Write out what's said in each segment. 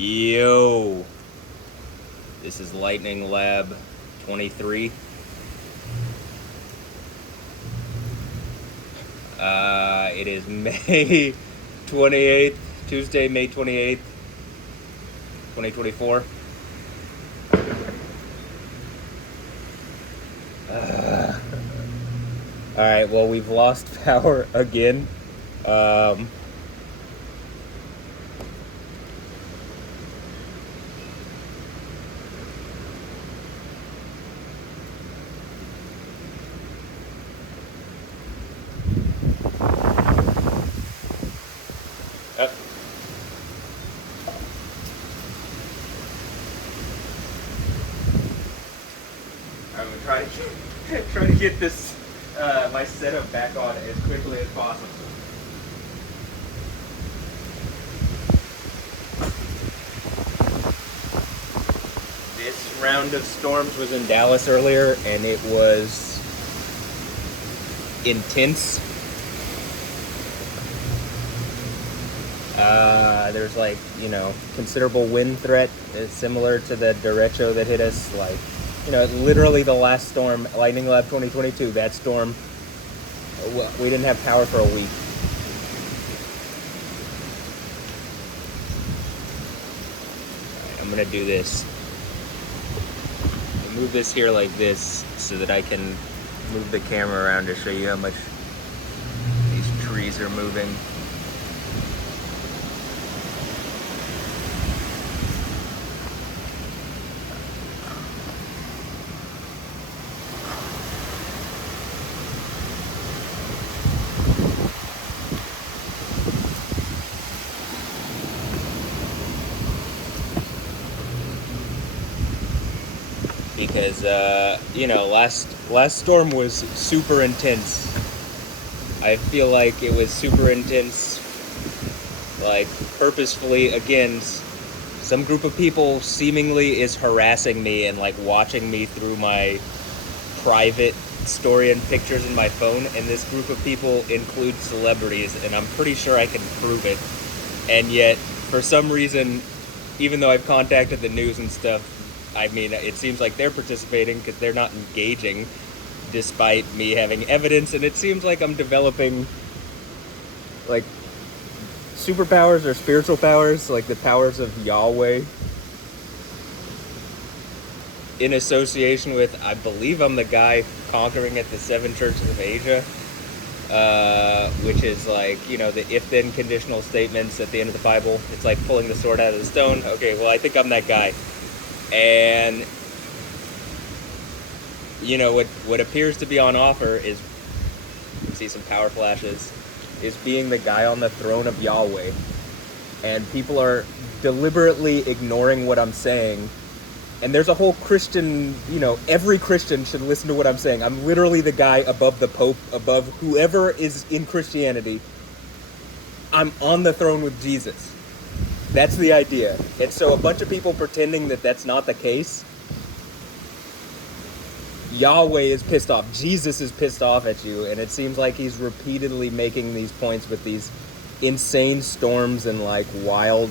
Yo, this is Lightning Lab 23. It is May 28th, Tuesday, May 28th, 2024. Alright, well, we've lost power again. I'm gonna try to get this my setup back on as quickly as possible. This round of storms was in Dallas earlier, and it was intense. There's considerable wind threat, similar to the derecho that hit us. Literally the last storm, Lightning Lab 2022, that storm, we didn't have power for a week. I'm gonna do this. I'll move this here like this so that I can move the camera around to show you how much these trees are moving. Because last storm was super intense. I feel like it was super intense, purposefully. Again, some group of people seemingly is harassing me and watching me through my private story and pictures in my phone, and this group of people includes celebrities, and I'm pretty sure I can prove it. And yet, for some reason, even though I've contacted the news and stuff, it seems like they're participating because they're not engaging, despite me having evidence, and it seems like I'm developing, superpowers or spiritual powers, the powers of Yahweh, in association with, I believe I'm the guy conquering at the 7 churches of Asia, which is the if-then conditional statements at the end of the Bible. It's like pulling the sword out of the stone. Okay, well, I think I'm that guy. And what appears to be on offer is, you can see some power flashes, is being the guy on the throne of Yahweh. And people are deliberately ignoring what I'm saying. And there's a whole Christian, every Christian should listen to what I'm saying. I'm literally the guy above the Pope, above whoever is in Christianity. I'm on the throne with Jesus. That's the idea. And so a bunch of people pretending that that's not the case. Yahweh is pissed off. Jesus is pissed off at you. And it seems like he's repeatedly making these points with these insane storms and wild,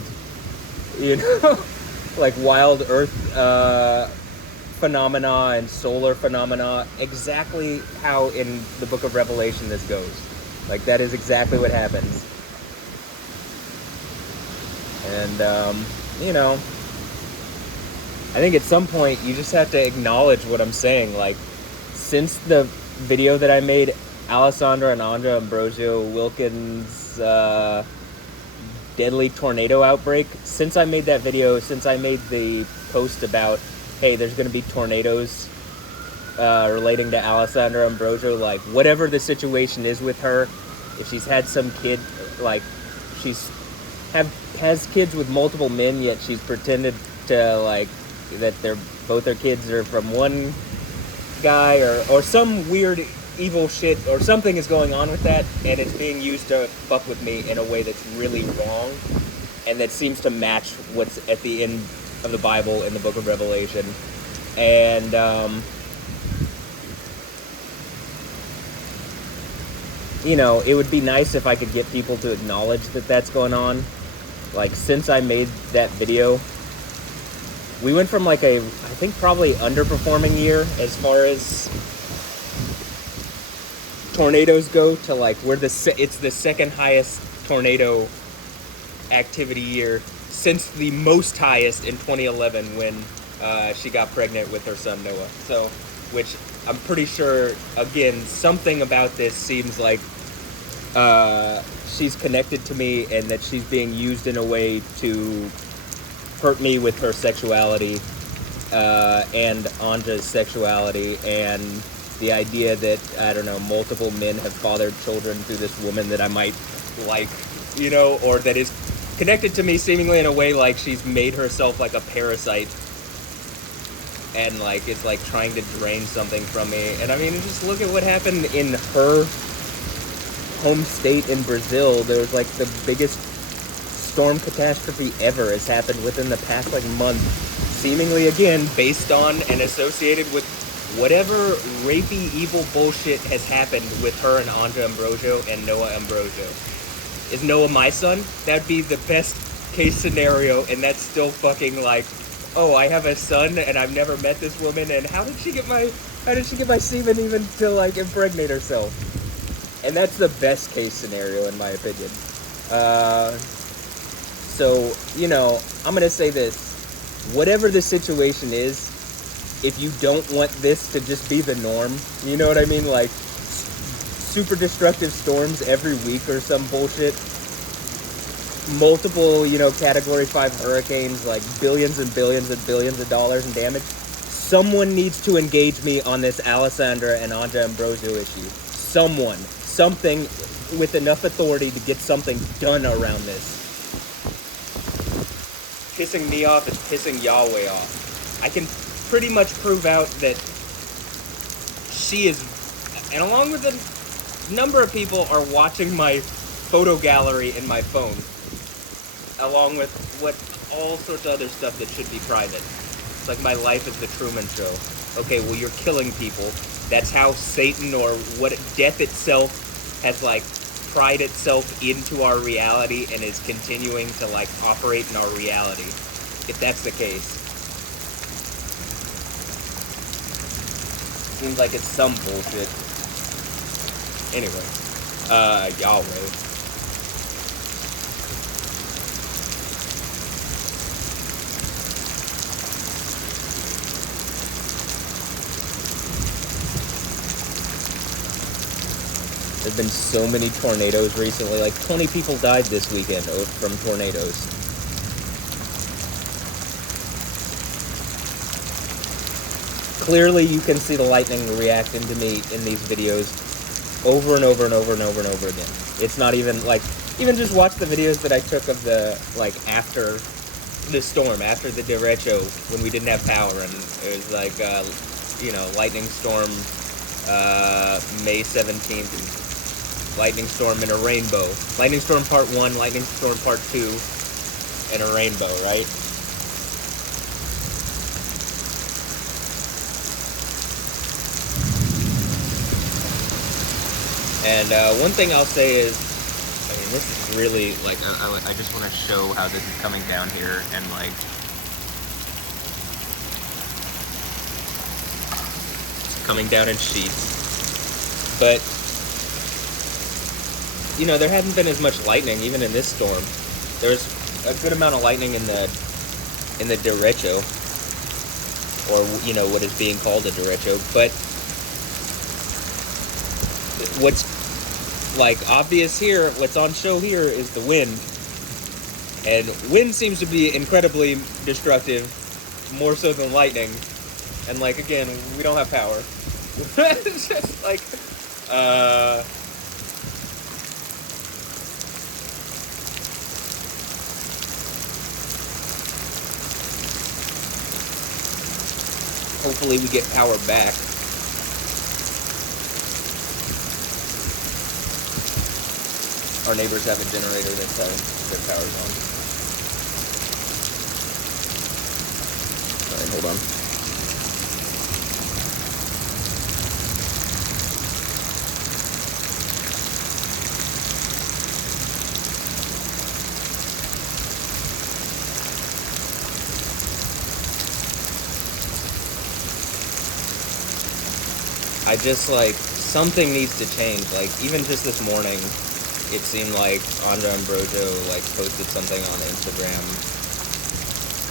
wild earth phenomena and solar phenomena. Exactly how in the book of Revelation this goes. That is exactly what happens. And, I think at some point you just have to acknowledge what I'm saying. Since the video that I made, Alessandra and Andra Ambrosio Wilkins' deadly tornado outbreak, since I made that video, since I made the post about, hey, there's going to be tornadoes relating to Alessandra Ambrosio, whatever the situation is with her, if she's had some kid, has kids with multiple men, yet she's pretended to that both her kids are from one guy, or some weird evil shit, or something is going on with that, and it's being used to fuck with me in a way that's really wrong, and that seems to match what's at the end of the Bible in the book of Revelation. And it would be nice if I could get people to acknowledge that that's going on. like, since I made that video, we went from like I think probably underperforming year as far as tornadoes go to like it's the second highest tornado activity year since the most highest in 2011 when she got pregnant with her son Noah. So, which I'm pretty sure, again, something about this seems like she's connected to me and that she's being used in a way to hurt me with her sexuality and Anja's sexuality, and the idea that, I don't know, multiple men have fathered children through this woman that I might like, you know, or that is connected to me seemingly in a way like she's made herself like a parasite and like it's like trying to drain something from me. And I mean, just look at what happened in her home state in Brazil. There was like the biggest storm catastrophe ever has happened within the past like month, seemingly again based on and associated with whatever rapey evil bullshit has happened with her and Anja Ambrosio and Noah Ambrosio. Is Noah my son? That'd be the best case scenario, and that's still fucking like, oh, I have a son and I've never met this woman, and how did she get my semen even to like impregnate herself? And that's the best case scenario in my opinion. So, you know, I'm gonna say this. Whatever the situation is, if you don't want this to just be the norm, you know what I mean? Like, super destructive storms every week or some bullshit. Multiple, you know, Category 5 hurricanes, like billions and billions and billions of dollars in damage. Someone needs to engage me on this Alessandra and Anja Ambrosio issue. Someone. Something with enough authority to get something done around this. Pissing me off is pissing Yahweh off. I can pretty much prove out that she is, and along with a number of people are watching my photo gallery in my phone, along with what all sorts of other stuff that should be private. It's like my life is the Truman Show. Okay, well, you're killing people. That's how Satan or what death itself has like pried itself into our reality and is continuing to like operate in our reality, if that's the case. Seems like it's some bullshit. Anyway, Yahweh. There's been so many tornadoes recently. Like 20 people died this weekend from tornadoes. Clearly you can see the lightning reacting to me in these videos over and over and over and over and over again. It's not even like, even just watch the videos that I took of the, like, after the storm, after the derecho, when we didn't have power, and it was like, you know, lightning storm, May 17th, lightning storm and a rainbow. Lightning storm part 1, lightning storm part 2, and a rainbow, right? And one thing I'll say is, I mean, this is really, like, I just want to show how this is coming down here, and, like, it's coming down in sheets. But, you know, there hadn't been as much lightning, even in this storm. There was a good amount of lightning in the derecho, or, you know, what is being called a derecho, but what's, like, obvious here, what's on show here is the wind. And wind seems to be incredibly destructive, more so than lightning. And, like, again, we don't have power. It's just, like, hopefully we get power back. Our neighbors have a generator that's their power's on. Alright, hold on. I just, like, something needs to change. Like, even just this morning, it seemed like Andre Ambrosio, like, posted something on Instagram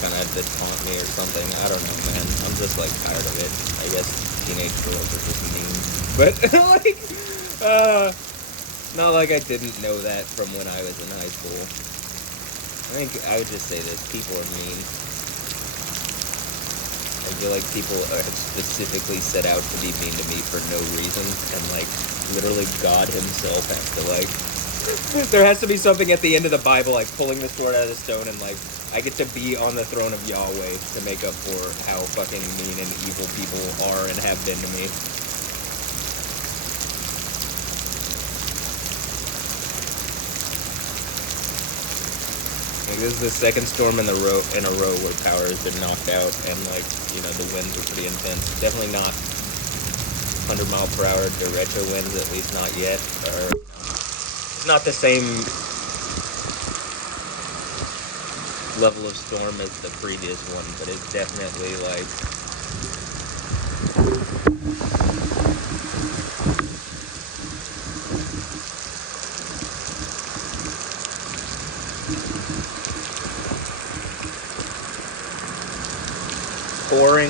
kind of to taunt me or something. I don't know, man. I'm just, like, tired of it. I guess teenage girls are just mean. But, like, not like I didn't know that from when I was in high school. I think I would just say this. People are mean. I feel like people are specifically set out to be mean to me for no reason. And, like, literally God himself has to, like... There has to be something at the end of the Bible, like, pulling the sword out of the stone and, like, I get to be on the throne of Yahweh to make up for how fucking mean and evil people are and have been to me. Like, this is the second storm in a row where power has been knocked out, and, like, you know, the winds are pretty intense. Definitely not 100-mile-per-hour derecho winds, at least not yet. Or, it's not the same level of storm as the previous one, but it's definitely, like... pouring,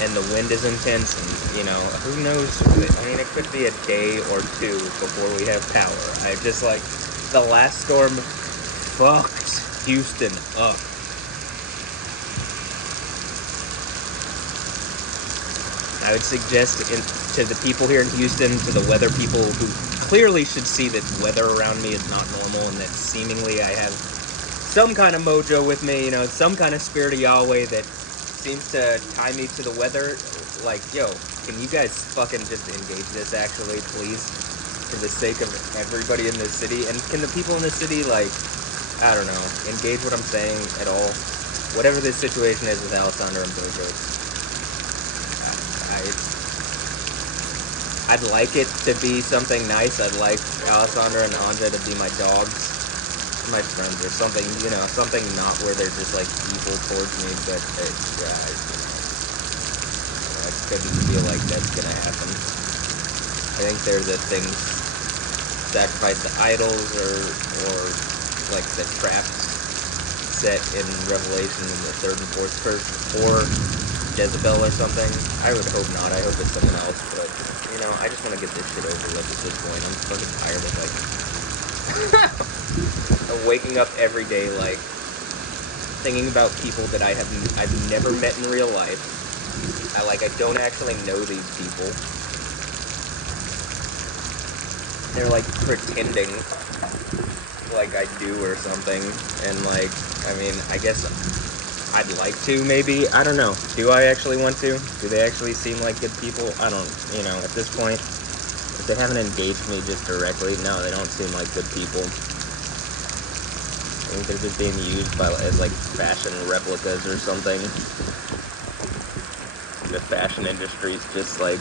and the wind is intense, and, you know, who knows? I mean, it could be a day or two before we have power. I just, like, the last storm fucked Houston up. I would suggest to the people here in Houston, to the weather people who clearly should see that weather around me is not normal, and that seemingly I have some kind of mojo with me, you know, some kind of spirit of Yahweh that seems to tie me to the weather. Like, yo, can you guys fucking just engage this, actually, please, for the sake of everybody in this city? And can the people in this city, like, I don't know, engage what I'm saying at all? Whatever this situation is with Alessandro and Bojo, I'd like it to be something nice. I'd like Alessandro and Anja to be my dogs, my friends, or something, you know, something not where they're just, like, evil towards me, but I couldn't feel like that's gonna happen. I think they're the things, sacrifice the idols, or like the traps set in Revelation in the 3rd and 4th verse, or Jezebel or something. I would hope not. I hope it's something else, but, you know, I just want to get this shit over with at this point. I'm fucking tired of, like... of waking up every day, like, thinking about people that I've never met in real life. I don't actually know these people. They're, like, pretending like I do or something, and, like, I mean, I guess I'd like to, maybe. I don't know. Do I actually want to? Do they actually seem like good people? I don't, you know, at this point, if they haven't engaged me just directly, no, they don't seem like good people. I think they're just being used as, like, fashion replicas or something. The fashion industry's just, like...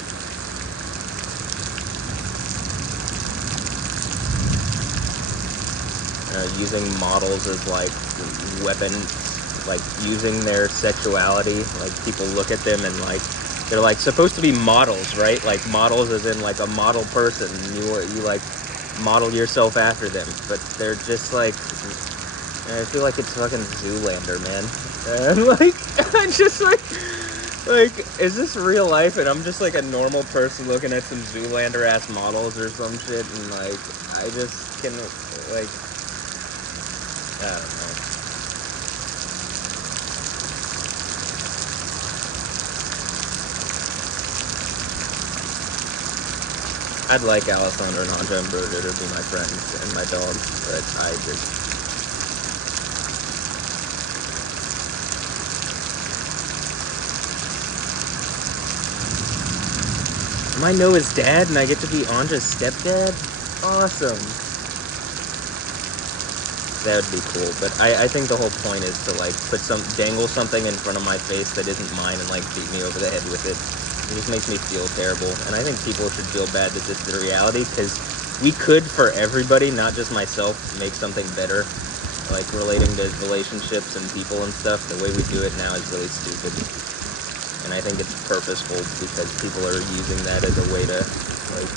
using models as, like, weapons, like, using their sexuality. Like, people look at them and, like, they're, like, supposed to be models, right? Like, models as in, like, a model person. You like, model yourself after them. But they're just, like... I feel like it's fucking Zoolander, man. And, like, I'm just, like, is this real life? And I'm just, like, a normal person looking at some Zoolander-ass models or some shit, and, like, I just can, like, I don't know. I'd like Alessandro and Anja and Broder to be my friends and my dogs, but I just... I know his dad, and I get to be Anja's stepdad? Awesome. That would be cool, but I think the whole point is to, like, dangle something in front of my face that isn't mine and, like, beat me over the head with it. It just makes me feel terrible, and I think people should feel bad that this is the reality, because we could, for everybody, not just myself, make something better, like, relating to relationships and people and stuff. The way we do it now is really stupid. and I think it's purposeful because people are using that as a way to like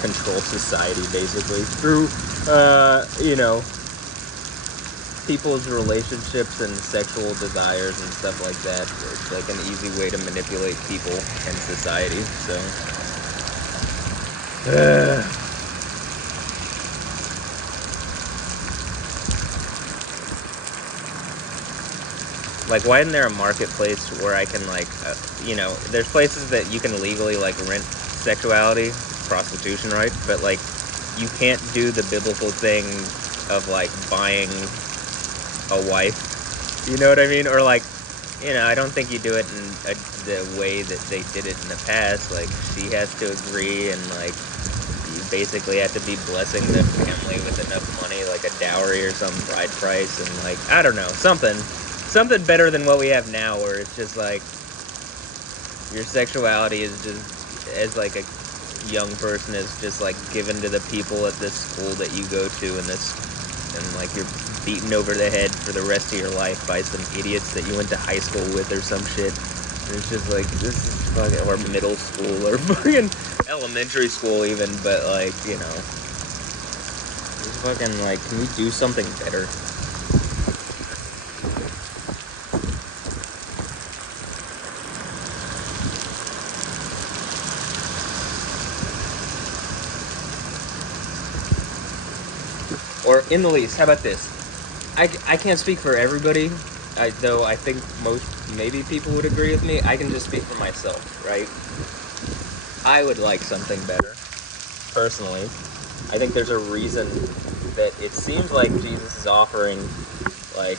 control society, basically through you know, people's relationships and sexual desires and stuff like that. It's like an easy way to manipulate people and society. So like, why isn't there a marketplace where I can like you know, there's places that you can legally like rent sexuality, prostitution, right? But like, you can't do the biblical thing of like buying a wife, you know what I mean? Or like, you know, I don't think you do it in the way that they did it in the past. Like, she has to agree, and like, you basically have to be blessing the family with enough money, like a dowry or some bride price, and like, I don't know, something better than what we have now, where it's just like your sexuality is just, as like a young person, is just like given to the people at this school that you go to, and this, and like you're beaten over the head for the rest of your life by some idiots that you went to high school with or some shit. And it's just like, this is fucking, or middle school or fucking elementary school even, but like, you know, it's fucking like, can we do something better? Or in the least, how about this? I can't speak for everybody, though I think maybe people would agree with me. I can just speak for myself, right? I would like something better, personally. I think there's a reason that it seems like Jesus is offering, like,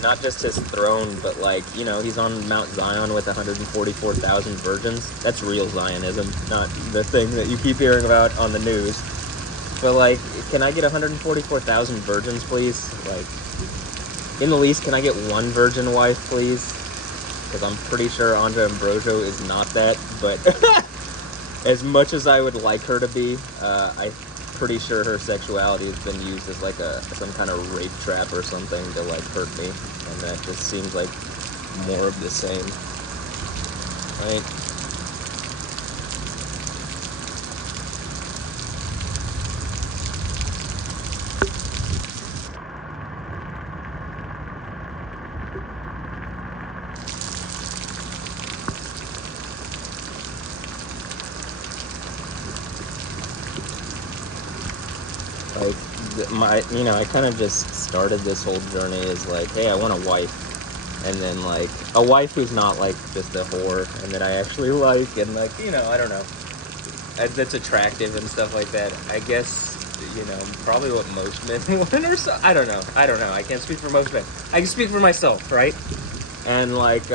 not just his throne, but like, you know, he's on Mount Zion with 144,000 virgins. That's real Zionism, not the thing that you keep hearing about on the news. But like, can I get 144,000 virgins, please? Like, in the least, can I get one virgin wife, please? Because I'm pretty sure Andra Ambrosio is not that. But as much as I would like her to be, I'm pretty sure her sexuality has been used as like some kind of rape trap or something to like hurt me, and that just seems like more of the same, right? Like, you know, I kind of just started this whole journey as like, hey, I want a wife, and then like a wife who's not like just a whore, and that I actually like, and like, you know, I don't know, that's attractive and stuff like that. I guess, you know, probably what most men want, or so. I don't know. I can't speak for most men. I can speak for myself, right? And like,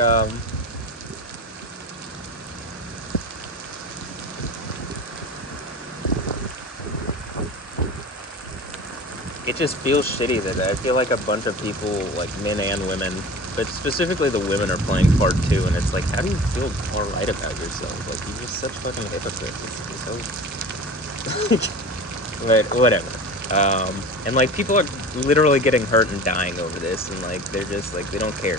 it just feels shitty that I feel like a bunch of people, like men and women, but specifically the women, are playing part two, and it's like, how do you feel all right about yourself? Like, you're just such fucking hypocrites. It's so... but whatever. And like, people are literally getting hurt and dying over this, and like, they're just like, they don't care.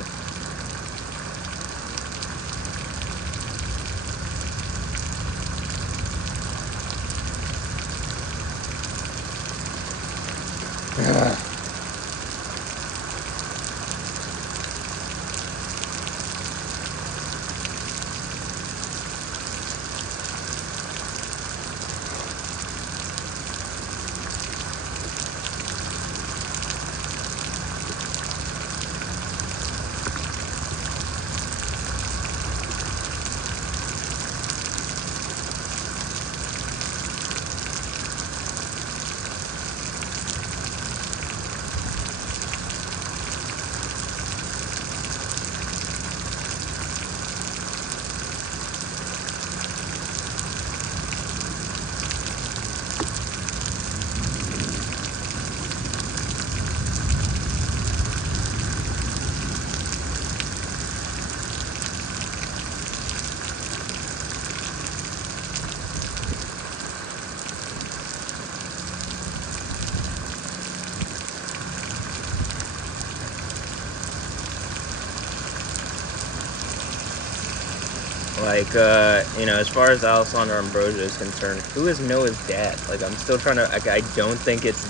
Like, as far as Alessandro Ambrosio is concerned, who is Noah's dad? Like, I'm still trying to, like, I don't think it's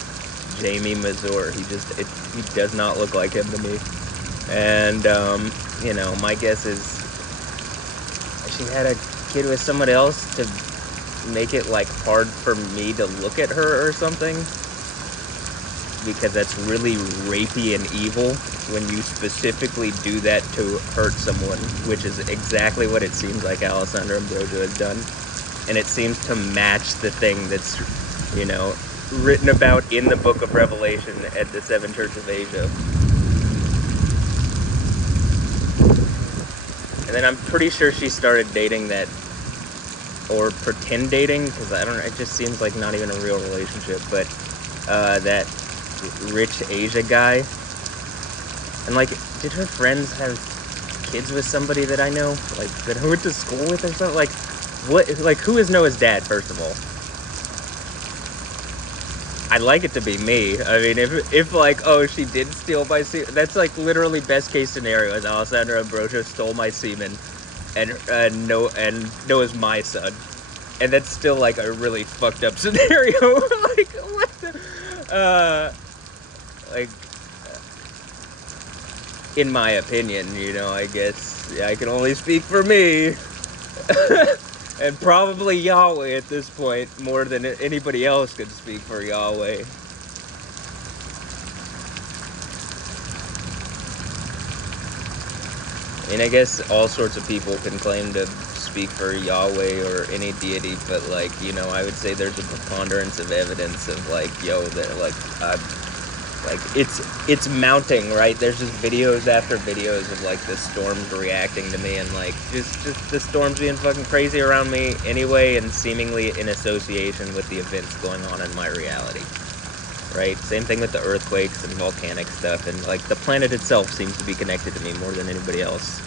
Jamie Mazur. He does not look like him to me. And, my guess is she had a kid with someone else to make it, like, hard for me to look at her or something. Because that's really rapey and evil when you specifically do that to hurt someone, which is exactly what it seems like Alessandro Ambrosio has done. And it seems to match the thing that's, written about in the book of Revelation at the Seven Churches of Asia. And then I'm pretty sure she started dating that, or pretend dating, because it just seems like not even a real relationship, but that rich Asia guy. And, like, did her friends have kids with somebody that I know? Like, that I went to school with or something? Like, what? Like, who is Noah's dad, first of all? I'd like it to be me. I mean, if like, oh, she did steal my semen, that's, like, literally best case scenario is Alessandro Ambrosio stole my semen and Noah's my son. And that's still, like, a really fucked up scenario. Like, what the... in my opinion, I guess I can only speak for me. And probably Yahweh at this point, more than anybody else could speak for Yahweh. I mean, I guess all sorts of people can claim to speak for Yahweh or any deity, but, like, I would say there's a preponderance of evidence of, like, it's mounting, right? There's just videos after videos of, like, the storms reacting to me, and, like, just the storms being fucking crazy around me anyway, and seemingly in association with the events going on in my reality, right? Same thing with the earthquakes and volcanic stuff, and, like, the planet itself seems to be connected to me more than anybody else.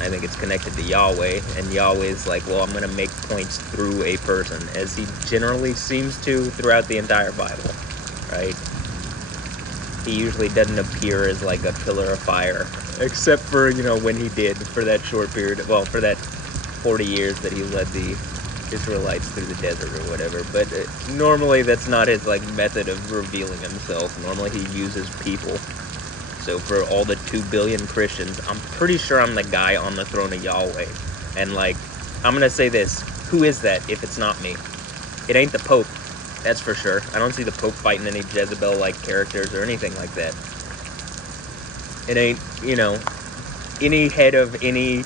I think it's connected to Yahweh, and Yahweh's like, well, I'm going to make points through a person, as he generally seems to throughout the entire Bible. Right? He usually doesn't appear as, like, a pillar of fire, except for, when he did for that short period, well, for that 40 years that he led the Israelites through the desert or whatever. But normally that's not his, like, method of revealing himself. Normally he uses people. So for all the 2 billion Christians, I'm pretty sure I'm the guy on the throne of Yahweh. And, like, I'm going to say this. Who is that if it's not me? It ain't the Pope. That's for sure. I don't see the Pope fighting any Jezebel-like characters or anything like that. It ain't, any head of any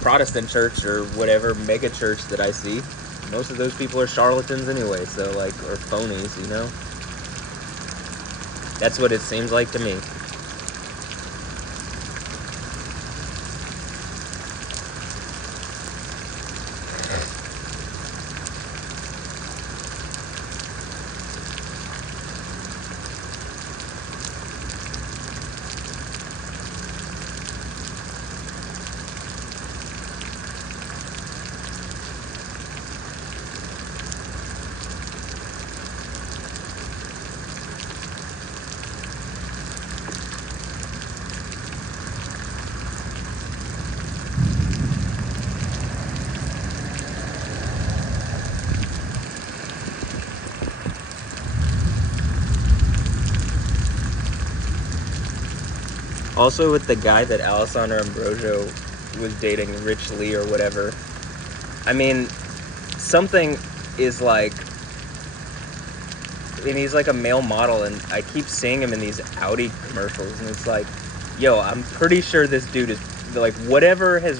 Protestant church or whatever mega church that I see. Most of those people are charlatans anyway, so, like, or phonies, That's what it seems like to me. Also, with the guy that Alessandro Ambrosio was dating, Rich Lee or whatever, I mean, something is like, and he's like a male model, and I keep seeing him in these Audi commercials, and it's like, yo, I'm pretty sure this dude is, like, whatever has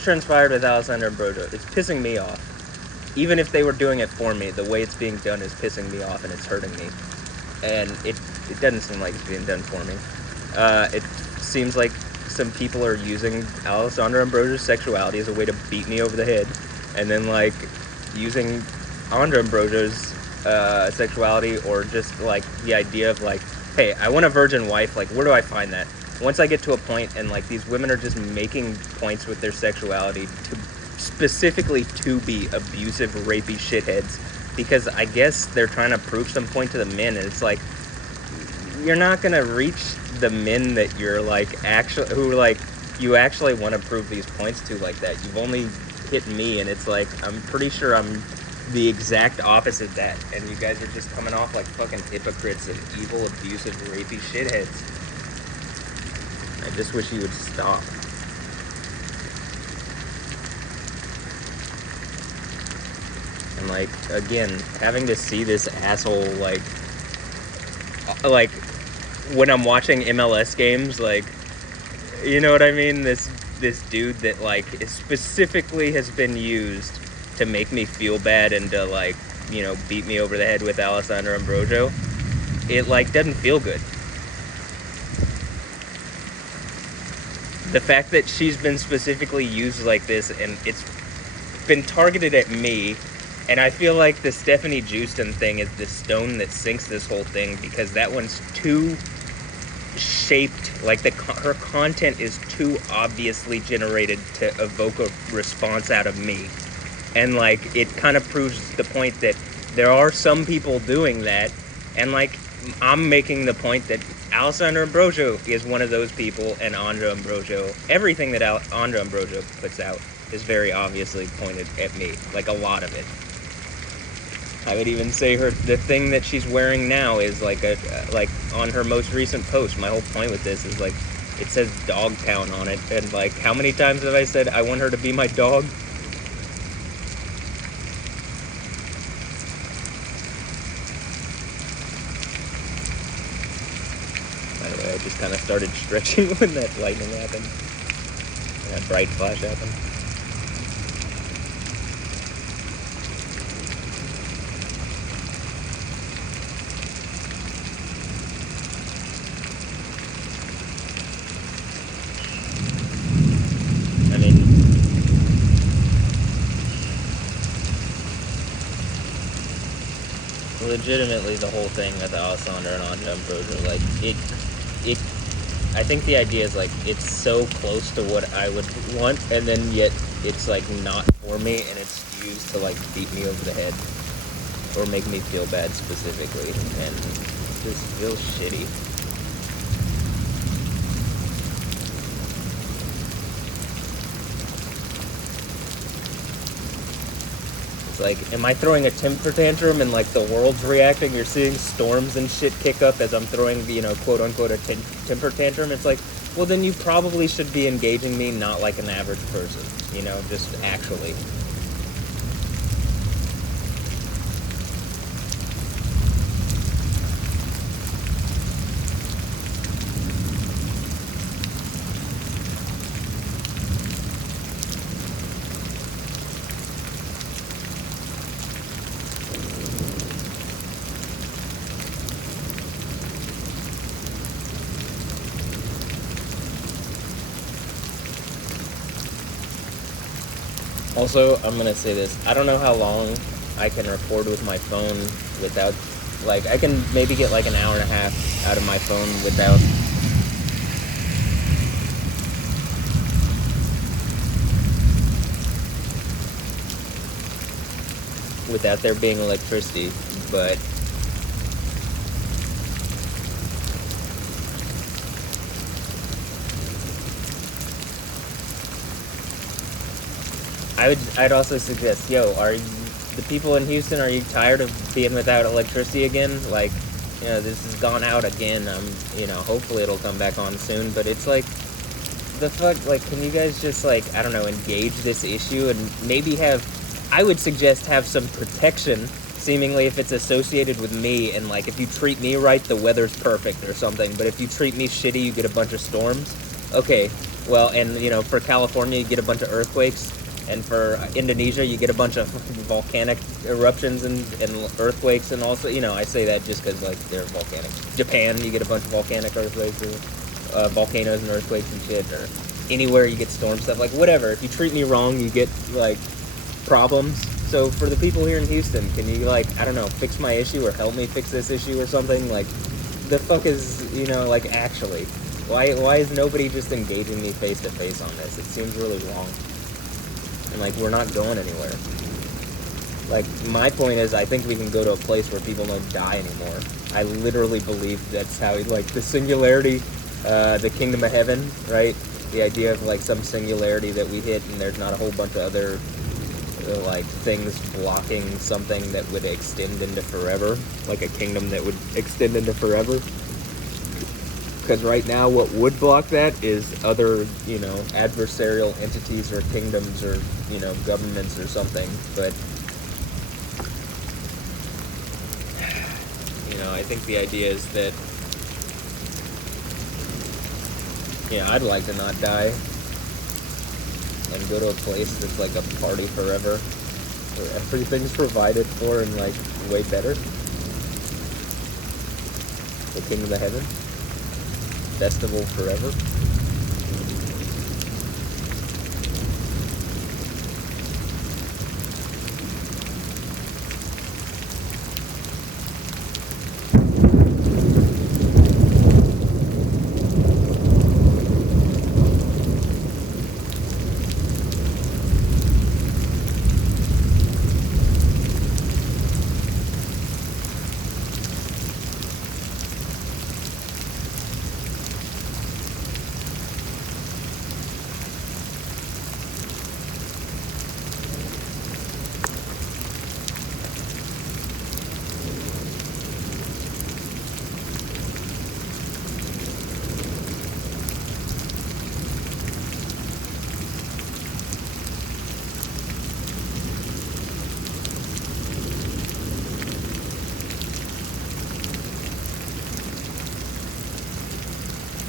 transpired with Alessandro Ambrosio, it's pissing me off. Even if they were doing it for me, the way it's being done is pissing me off, and it's hurting me. And it doesn't seem like it's being done for me. It seems like some people are using Alessandro Ambrosio's sexuality as a way to beat me over the head, and then, like, using Andrea Ambrosio's sexuality, or just, like, the idea of, like, hey, I want a virgin wife, like, where do I find that? Once I get to a point and, like, these women are just making points with their sexuality specifically to be abusive, rapey shitheads, because I guess they're trying to prove some point to the men, and it's like, you're not gonna reach the men that you're, like, actually, who, like, you actually want to prove these points to like that, you've only hit me, and it's like, I'm pretty sure I'm the exact opposite of that, and you guys are just coming off like fucking hypocrites and evil, abusive, rapey shitheads. I just wish you would stop. And like, again, having to see this asshole like when I'm watching MLS games, like, you know what I mean? This dude that like is specifically has been used to make me feel bad and to like, you know, beat me over the head with Alessandra Ambrosio. It like doesn't feel good. The fact that she's been specifically used like this and it's been targeted at me, and I feel like the Stephanie Houston thing is the stone that sinks this whole thing, because that one's too shaped, like her content is too obviously generated to evoke a response out of me. And like, it kind of proves the point that there are some people doing that, and like, I'm making the point that Alessandra Ambrosio is one of those people, and Andra Ambrosio, everything that Andra Ambrosio puts out is very obviously pointed at me, like a lot of it. I would even say the thing that she's wearing now is like like on her most recent post. My whole point with this is like, it says dog count on it, and like, how many times have I said I want her to be my dog? Anyway, I just kind of started stretching when that lightning happened, and that bright flash happened. Legitimately, the whole thing with Alessandra and Andra Ambrosio, like, I think the idea is like, it's so close to what I would want, and then yet it's like not for me, and it's used to like beat me over the head or make me feel bad specifically, and it just feels shitty. Like, am I throwing a temper tantrum and like the world's reacting? You're seeing storms and shit kick up as I'm throwing, you know, quote unquote, a temper tantrum. It's like, well, then you probably should be engaging me not like an average person, you know, just actually. Also, I'm gonna say this, I don't know how long I can record with my phone without, like, I can maybe get like an hour and a half out of my phone without there being electricity, but I'd also suggest, are the people in Houston, are you tired of being without electricity again? Like, you know, this has gone out again. You know, hopefully it'll come back on soon, but it's like, the fuck, like, can you guys just, like, I don't know, engage this issue and maybe I would suggest have some protection, seemingly, if it's associated with me, and like, if you treat me right, the weather's perfect or something, but if you treat me shitty, you get a bunch of storms. Okay, well, and, you know, for California, you get a bunch of earthquakes. And for Indonesia, you get a bunch of volcanic eruptions and earthquakes, and also, you know, I say that just because, like, they're volcanic. Japan, you get a bunch of volcanic earthquakes, or volcanoes and earthquakes and shit, or anywhere you get storm stuff, like, whatever. If you treat me wrong, you get, like, problems. So for the people here in Houston, can you, like, I don't know, fix my issue or help me fix this issue or something? Like, the fuck is, you know, like, actually, why is nobody just engaging me face to face on this? It seems really wrong. And, like, we're not going anywhere. Like, my point is, I think we can go to a place where people don't die anymore. I literally believe that's how, like, the singularity, the kingdom of heaven, right? The idea of like some singularity that we hit and there's not a whole bunch of other like things blocking something that would extend into forever, like a kingdom that would extend into forever. Because right now what would block that is other, adversarial entities or kingdoms or, governments or something. But, I think the idea is that, I'd like to not die and go to a place that's like a party forever, where everything's provided for and like way better. The kingdom of heaven. Festival forever.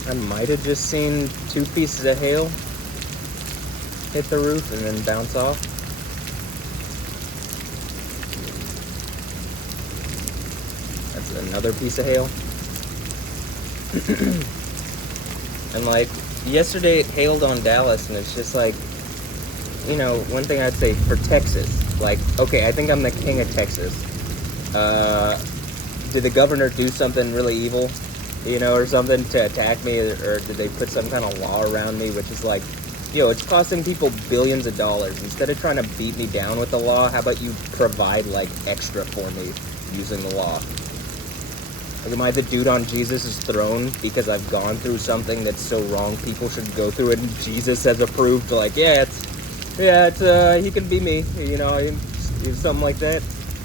I might have just seen 2 pieces of hail hit the roof and then bounce off. That's another piece of hail. And like, yesterday it hailed on Dallas, and it's just like, one thing I'd say for Texas, like, okay, I think I'm the king of Texas. Did the governor do something really evil? Or something to attack me, or did they put some kind of law around me, which is like, it's costing people billions of dollars. Instead of trying to beat me down with the law, how about you provide, like, extra for me using the law? Like, am I the dude on Jesus' throne because I've gone through something that's so wrong people should go through it, and Jesus has approved, like, he can be me, something like that?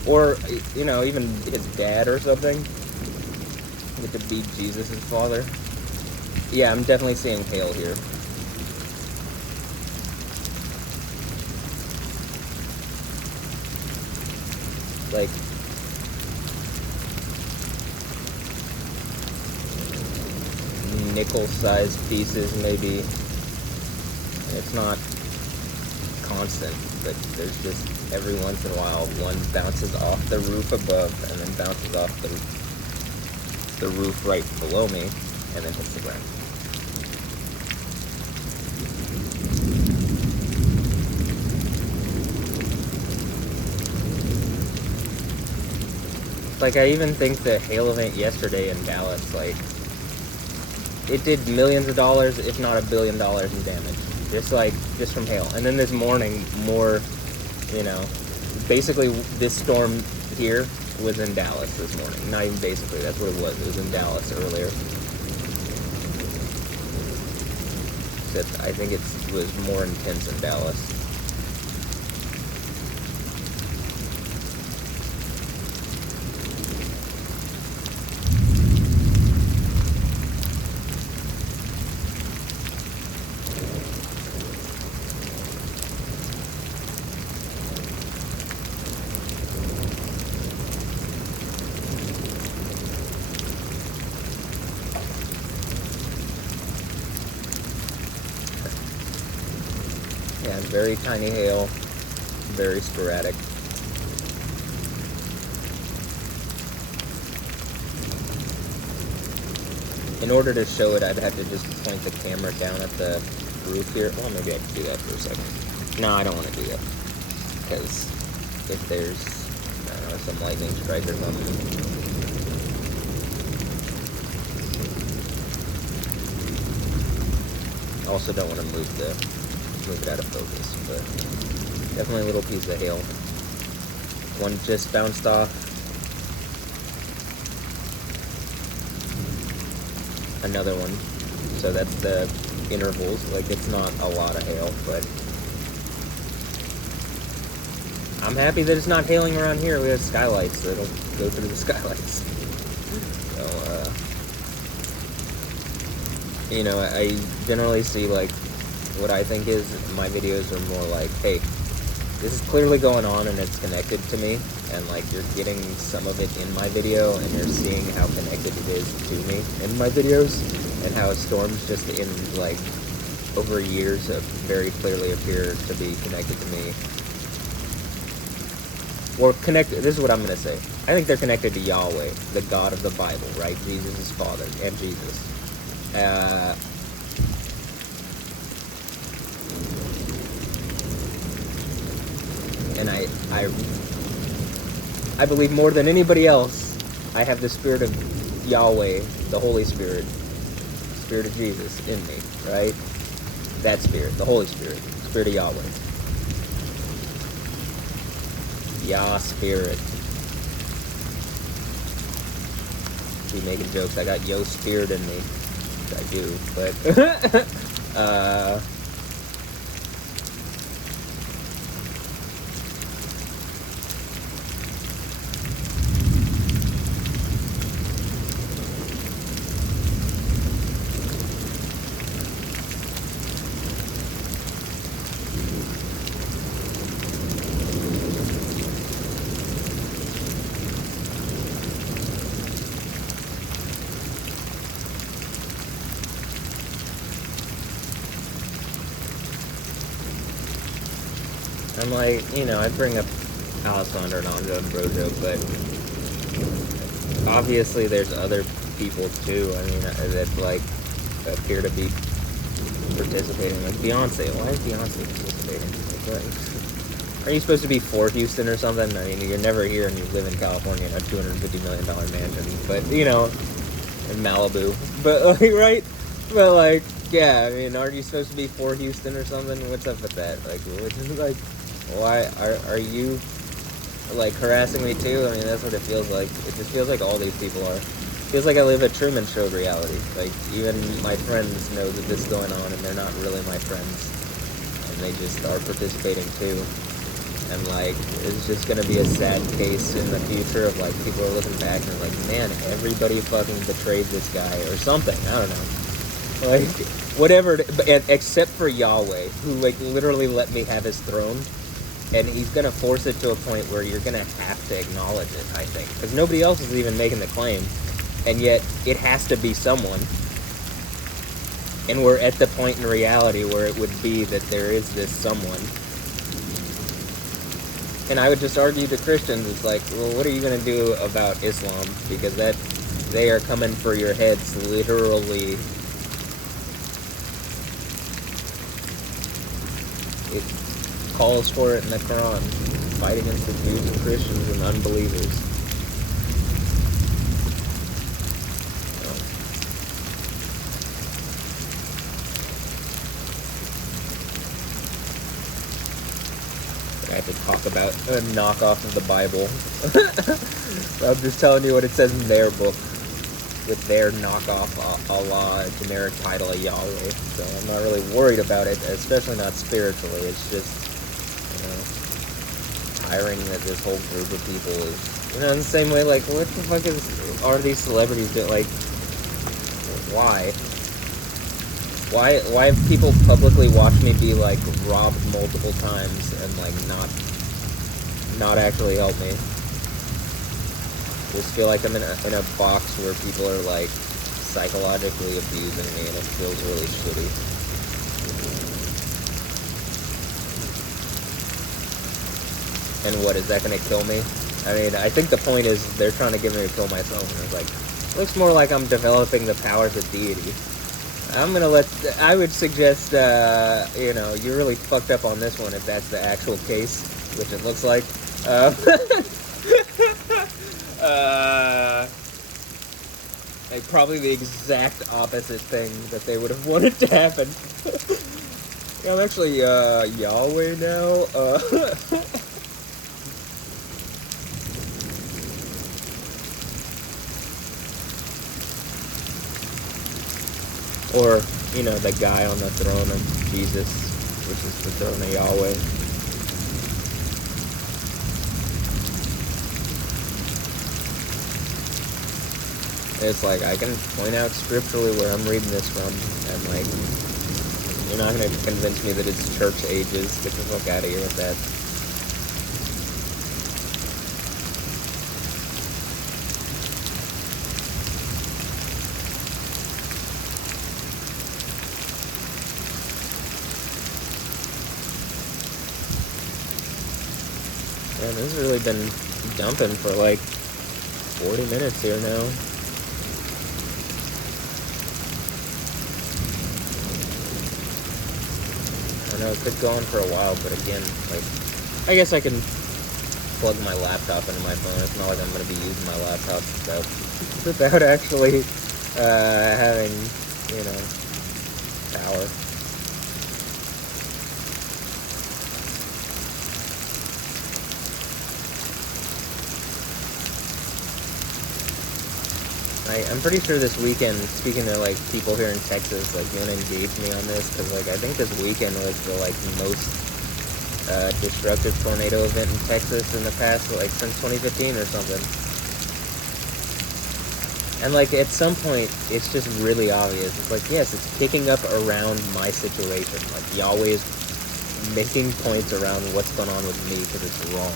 Or, even his dad or something. Get to beat Jesus' father. Yeah, I'm definitely seeing hail here. Like, nickel-sized pieces, maybe. It's not constant, but there's just every once in a while one bounces off the roof above and then bounces off the roof right below me and then hits the ground. Like, I even think the hail event yesterday in Dallas, like, it did millions of dollars, if not $1 billion in damage. Just from hail. And then this morning, more, basically this storm here was in Dallas this morning. Not even basically, that's what it was. It was in Dallas earlier. Except I think it was more intense in Dallas. Yeah, very tiny hail, very sporadic. In order to show it, I'd have to just point the camera down at the roof here. Well, maybe I can do that for a second. No, I don't want to do that. Because if there's, I don't know, some lightning strike or something. Also don't want to move it out of focus, but definitely a little piece of hail. One just bounced off. Another one. So that's the intervals. Like, it's not a lot of hail, but I'm happy that it's not hailing around here. We have skylights that'll go through the skylights. So, you know, I generally see, like, what I think is my videos are more like, hey, this is clearly going on and it's connected to me, and like you're getting some of it in my video and you're seeing how connected it is to me in my videos, and how storms just in like over years have very clearly appear to be connected to me. Or connected, this is what I'm going to say. I think they're connected to Yahweh, the God of the Bible, right? Jesus' Father, and Jesus. And I believe more than anybody else, I have the Spirit of Yahweh, the Holy Spirit, Spirit of Jesus in me, right? That Spirit, the Holy Spirit, Spirit of Yahweh. Yah Spirit. Be making jokes, I got Yo Spirit in me. I do, but I'm like, you know, I bring up Alessandro and Andre and Brojo, but obviously there's other people too, I mean, that like appear to be participating, like Beyonce. Why is Beyonce participating? Like, are you supposed to be for Houston or something? I mean, you're never here and you live in California in a $250 million mansion, but, you know, in Malibu, but, like, right? But, like, yeah, I mean, aren't you supposed to be for Houston or something? What's up with that? Like, why are you, like, harassing me too? I mean, that's what it feels like. It just feels like all these people are. It feels like I live a Truman Show reality. Like, even my friends know that this is going on and they're not really my friends. And they just are participating too. And, like, it's just gonna be a sad case in the future of, like, people are looking back and they're like, man, everybody fucking betrayed this guy or something. I don't know. Like, whatever, except for Yahweh, who, like, literally let me have his throne. And he's going to force it to a point where you're going to have to acknowledge it, I think. Because nobody else is even making the claim. And yet, it has to be someone. And we're at the point in reality where it would be that there is this someone. And I would just argue to Christians, it's like, well, what are you going to do about Islam? Because they are coming for your heads, literally. It calls for it in the Quran. Fight against the Jews and Christians and unbelievers. So. I have to talk about a knockoff of the Bible. I'm just telling you what it says in their book. With their knockoff Allah, generic title of Yahweh. So I'm not really worried about it, especially not spiritually. It's just, you know, tiring that this whole group of people is, you know, in the same way, like, what the fuck are these celebrities doing? Like, why? Why have people publicly watched me be, like, robbed multiple times and, like, not actually help me? Just feel like I'm in a box where people are, like, psychologically abusing me, and it feels really shitty. And what, is that gonna kill me? I mean, I think the point is they're trying to get me to kill myself, and it's like, it looks more like I'm developing the powers of deity. I would suggest, you know, you're really fucked up on this one if that's the actual case, which it looks like. Like, probably the exact opposite thing that they would have wanted to happen. Yeah, I'm actually, Yahweh now, Or, you know, the guy on the throne of Jesus, which is the throne of Yahweh. It's like, I can point out scripturally where I'm reading this from, and like, you're not going to convince me that it's church ages. Get the fuck out of here with that. Man, this has really been dumping for like 40 minutes here now. I know it could go on for a while, but again, like, I guess I can plug my laptop into my phone. It's not like I'm going to be using my laptop without actually having, you know, power. I'm pretty sure this weekend, speaking to like people here in Texas, like, you want to engage me on this, because like I think this weekend was the like most destructive tornado event in Texas in the past, like since 2015 or something. And like at some point, it's just really obvious. It's like, yes, it's picking up around my situation. Like Yahweh is making points around what's going on with me because it's wrong.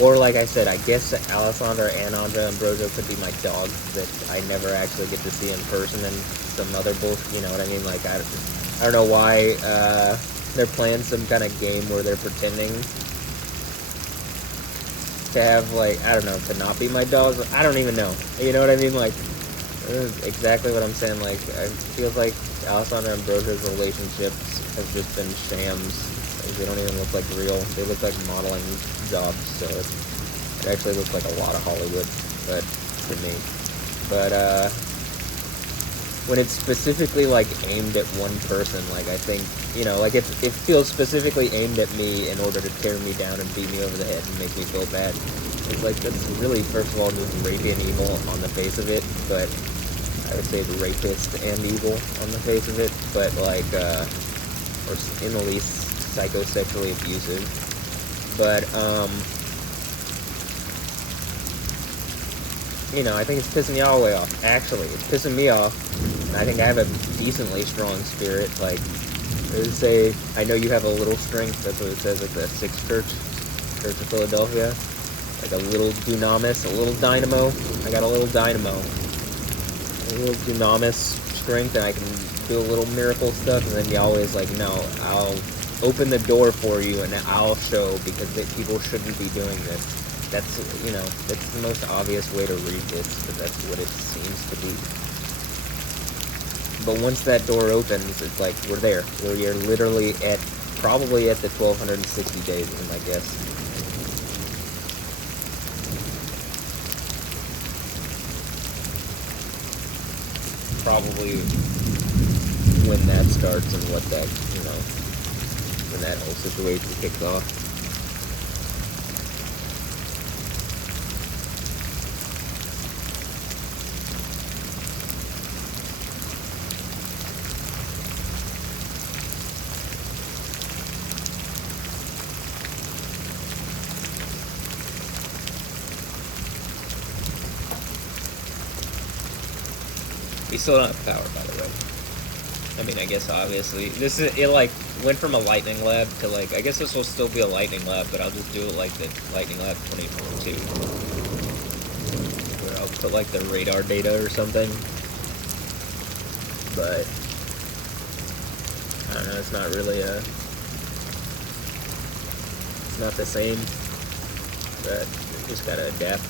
Or like I said, I guess Alessandra and Andra Ambrosio could be my dog that I never actually get to see in person, and some other bullshit, you know what I mean? Like, I don't know why they're playing some kind of game where they're pretending to have, like, I don't know, to not be my dogs. I don't even know. You know what I mean? Like, exactly what I'm saying. Like, it feels like Alessandra Ambrosio's relationships have just been shams. They don't even look like real. They look like modeling jobs, so it actually looks like a lot of Hollywood, but to me. But when it's specifically like aimed at one person, like I think, you know, like it feels specifically aimed at me in order to tear me down and beat me over the head and make me feel bad. It's like, that's really, first of all, just rapey and evil on the face of it, but I would say rapist and evil on the face of it, but like, or in the least psychosexually abusive. But you know, I think it's pissing Yahweh off. Actually, it's pissing me off, and I think I have a decently strong spirit. Like, they say, I know you have a little strength. That's what it says at the Sixth Church of Philadelphia. Like a little dunamis, a little dynamo. I got a little dynamo, a little dunamis strength, and I can do a little miracle stuff. And then Yahweh's like, no, I'll open the door for you, and I'll show, because people shouldn't be doing this. That's, you know, that's the most obvious way to read this, but that's what it seems to be. But once that door opens, it's like, we're there. We're literally probably at the 1,260 days, is my guess. Probably when that starts and what that, you know, when that whole situation kicks off. We still don't have power, by the way. I mean, I guess obviously it like went from a lightning lab to like, I guess this will still be a lightning lab, but I'll just do it like the lightning lab 22, where I'll put like the radar data or something. But I don't know, it's not really it's not the same, but you just gotta adapt.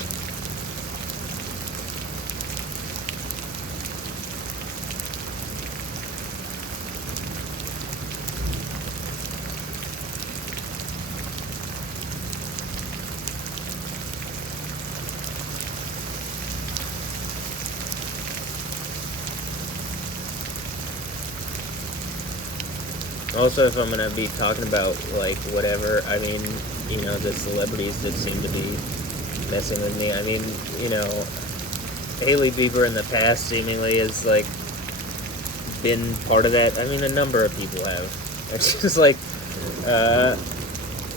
Also, if I'm going to be talking about, like, whatever, I mean, you know, the celebrities that seem to be messing with me. I mean, you know, Hailey Bieber in the past seemingly has, like, been part of that. I mean, a number of people have. It's just like,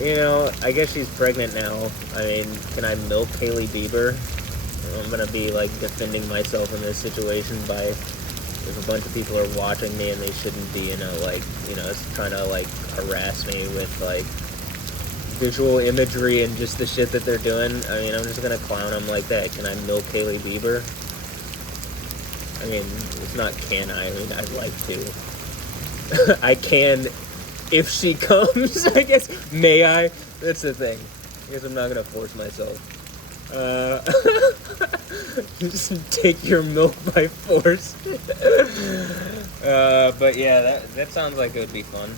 you know, I guess she's pregnant now. I mean, can I milk Hailey Bieber? I'm gonna be, like, defending myself in this situation by, if a bunch of people are watching me and they shouldn't be, you know, like, you know, trying to, like, harass me with, like, visual imagery and just the shit that they're doing. I mean, I'm just gonna clown them like that. Can I milk Hailey Bieber? I mean, it's not can I mean, I'd like to. I can if she comes, I guess. May I? That's the thing. I guess I'm not gonna force myself. Just take your milk by force. But yeah, that sounds like it would be fun.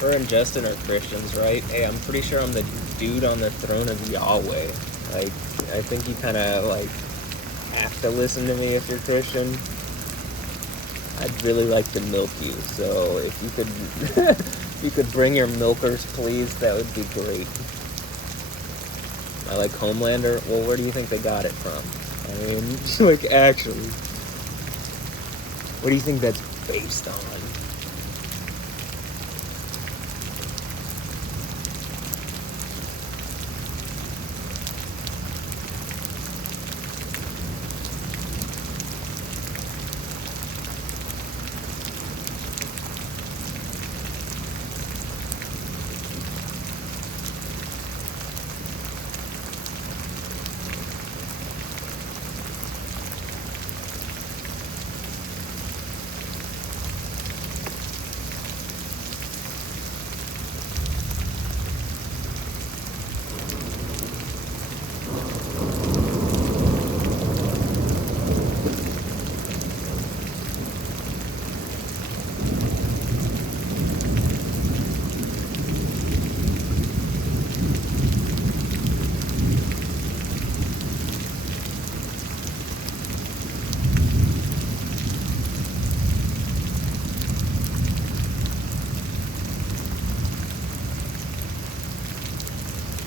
Her and Justin are Christians, right? Hey, I'm pretty sure I'm the dude on the throne of Yahweh. Like, I think you kind of, like, have to listen to me if you're Christian. I'd really like to milk you, so if you could, if you could bring your milkers, please, that would be great. I like Homelander. Well, where do you think they got it from? I mean, like, actually, what do you think that's based on?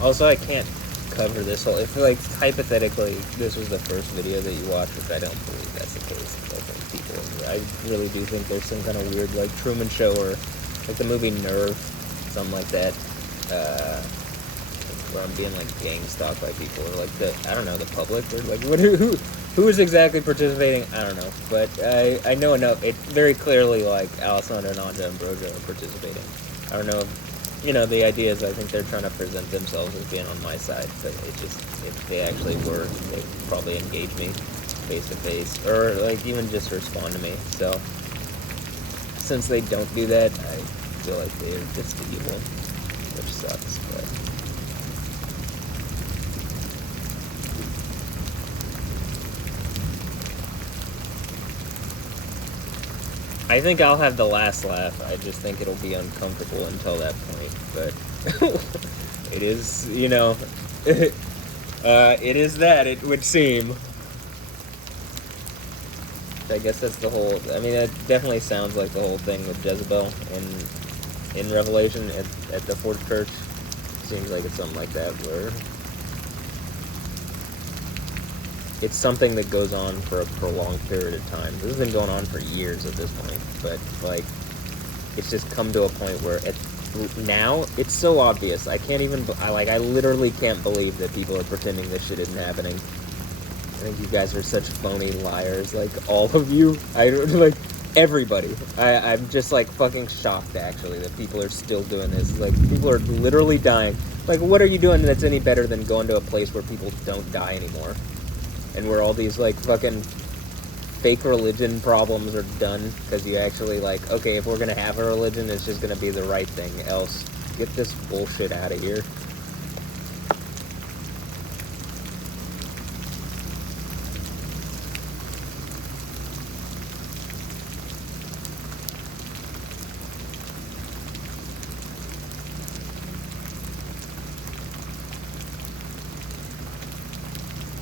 Also, I can't cover this whole... If, like, hypothetically, this was the first video that you watched, which I don't believe that's the case. I think people... I really do think there's some kind of weird, like, Truman Show or, like, the movie Nerve, something like that, where I'm being, like, gang stalked by people, or, like, the... I don't know, the public, or, like, who is exactly participating? I don't know. But I know enough. It very clearly, like, Alessandra and Anja and Broja are participating. I don't know if... You know, the idea is I think they're trying to present themselves as being on my side, but it just, if they actually were, they'd probably engage me face to face, or, like, even just respond to me. So, since they don't do that, I feel like they're just evil, which sucks, but... I think I'll have the last laugh. I just think it'll be uncomfortable until that point. But it is, you know, it is that, it would seem. I guess that's the whole... I mean, that definitely sounds like the whole thing with Jezebel in Revelation at the fourth church. Seems like it's something like that, where... It's something that goes on for a prolonged period of time. This has been going on for years at this point, but, like, it's just come to a point where now it's so obvious. I can't even, I literally can't believe that people are pretending this shit isn't happening. I think you guys are such phony liars, like, all of you. Like, everybody. I'm just, like, fucking shocked, actually, that people are still doing this. Like, people are literally dying. Like, what are you doing that's any better than going to a place where people don't die anymore? And where all these, like, fucking fake religion problems are done, because you actually, like, okay, if we're gonna have a religion, it's just gonna be the right thing, else get this bullshit out of here.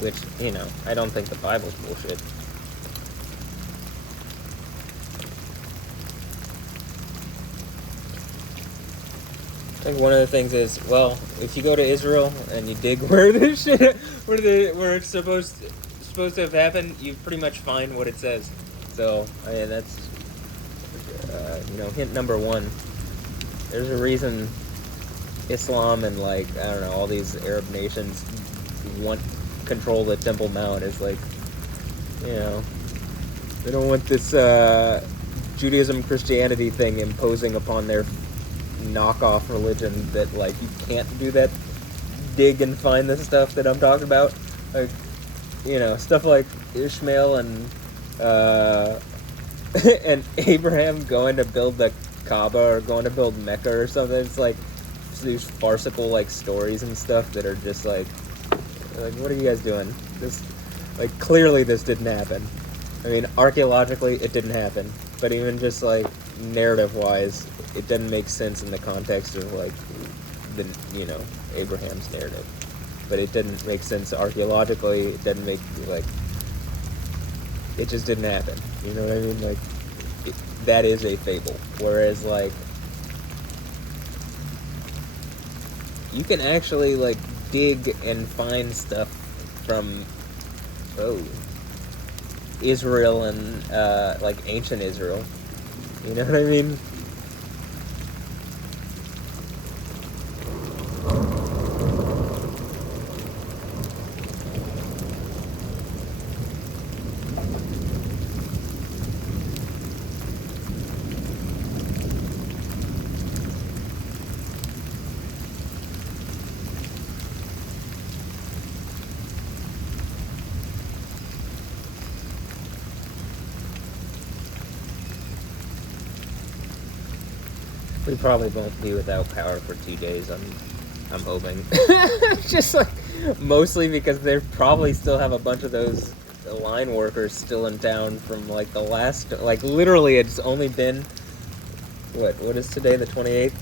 Which, you know, I don't think the Bible's bullshit. think one of the things is, well, if you go to Israel and you dig where this shit, where it's supposed to have happened, you pretty much find what it says. So, I mean, that's hint number one. There's a reason Islam and, like, I don't know, all these Arab nations want control of the Temple Mount. Is like, they don't want this Judaism Christianity thing imposing upon their knockoff religion that, like, you can't do that, dig and find the stuff that I'm talking about, like, stuff like Ishmael and and Abraham going to build the Kaaba or going to build Mecca or something. It's like these farcical, like, stories and stuff that are just like what are you guys doing? This, like, clearly this didn't happen. I mean, archaeologically it didn't happen, but even just, like, narrative wise, it doesn't make sense in the context of, like, the Abraham's narrative. But it didn't make sense archaeologically. It doesn't make, like, it just didn't happen. You know what I mean? Like, that is a fable. Whereas, like, you can actually, like, dig and find stuff from Israel and like ancient Israel. You know what I mean? We probably won't be without power for 2 days. I'm hoping. Just, like, mostly because they probably still have a bunch of those line workers still in town from, like, the last, like, literally it's only been, what is today, the 28th?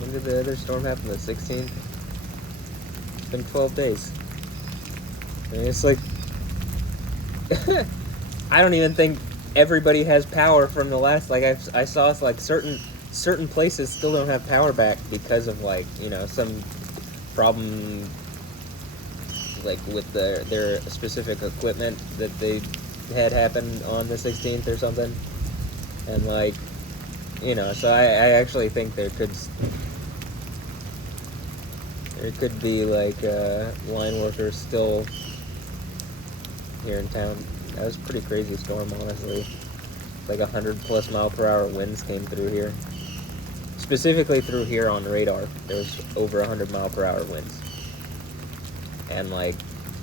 When did the other storm happen? The 16th? It's been 12 days. I mean, it's like, I don't even think everybody has power from the last, like, I saw, like, certain places still don't have power back because of, like, some problem, like, with their specific equipment that they had happened on the 16th or something. And, like, so I actually think there could be, like, line workers still here in town. That was a pretty crazy storm, honestly. Like 100+ mile/hour winds came through here. Specifically through here on radar, there was over 100 mile/hour winds. And, like,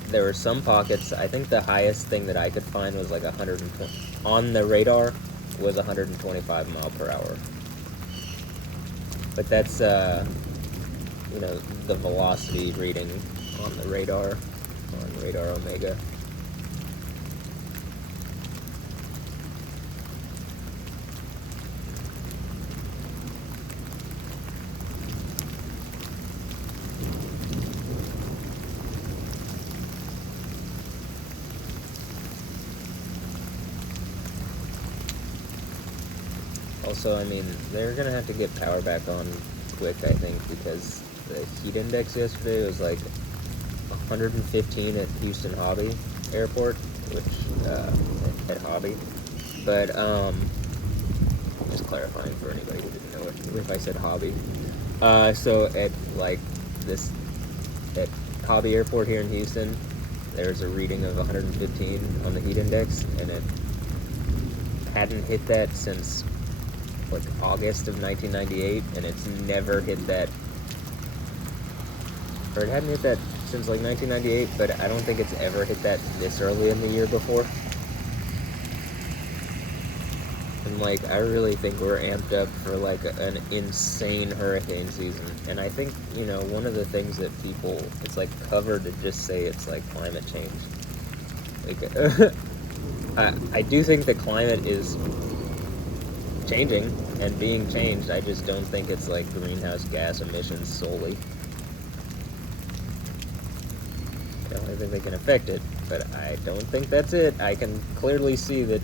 there were some pockets, I think the highest thing that I could find was like 120, on the radar was 125 mile/hour. But that's, the velocity reading on the radar, on Radar Omega. Also, I mean, they're gonna have to get power back on quick, I think, because the heat index yesterday was like 115 at Houston Hobby Airport, which, at Hobby. But, just clarifying for anybody who didn't know it, if I said Hobby. So at, like, at Hobby Airport here in Houston, there's a reading of 115 on the heat index, and it hadn't hit that since, like, August of 1998, and it's never hit that, or it hadn't hit that since, like, 1998, but I don't think it's ever hit that this early in the year before. And, like, I really think we're amped up for, like, an insane hurricane season. And I think, one of the things that people, it's, like, covered to just say it's, like, climate change. Like, I do think the climate is changing and being changed. I just don't think it's, like, greenhouse gas emissions solely. I think they can affect it, but I don't think that's it. I can clearly see that,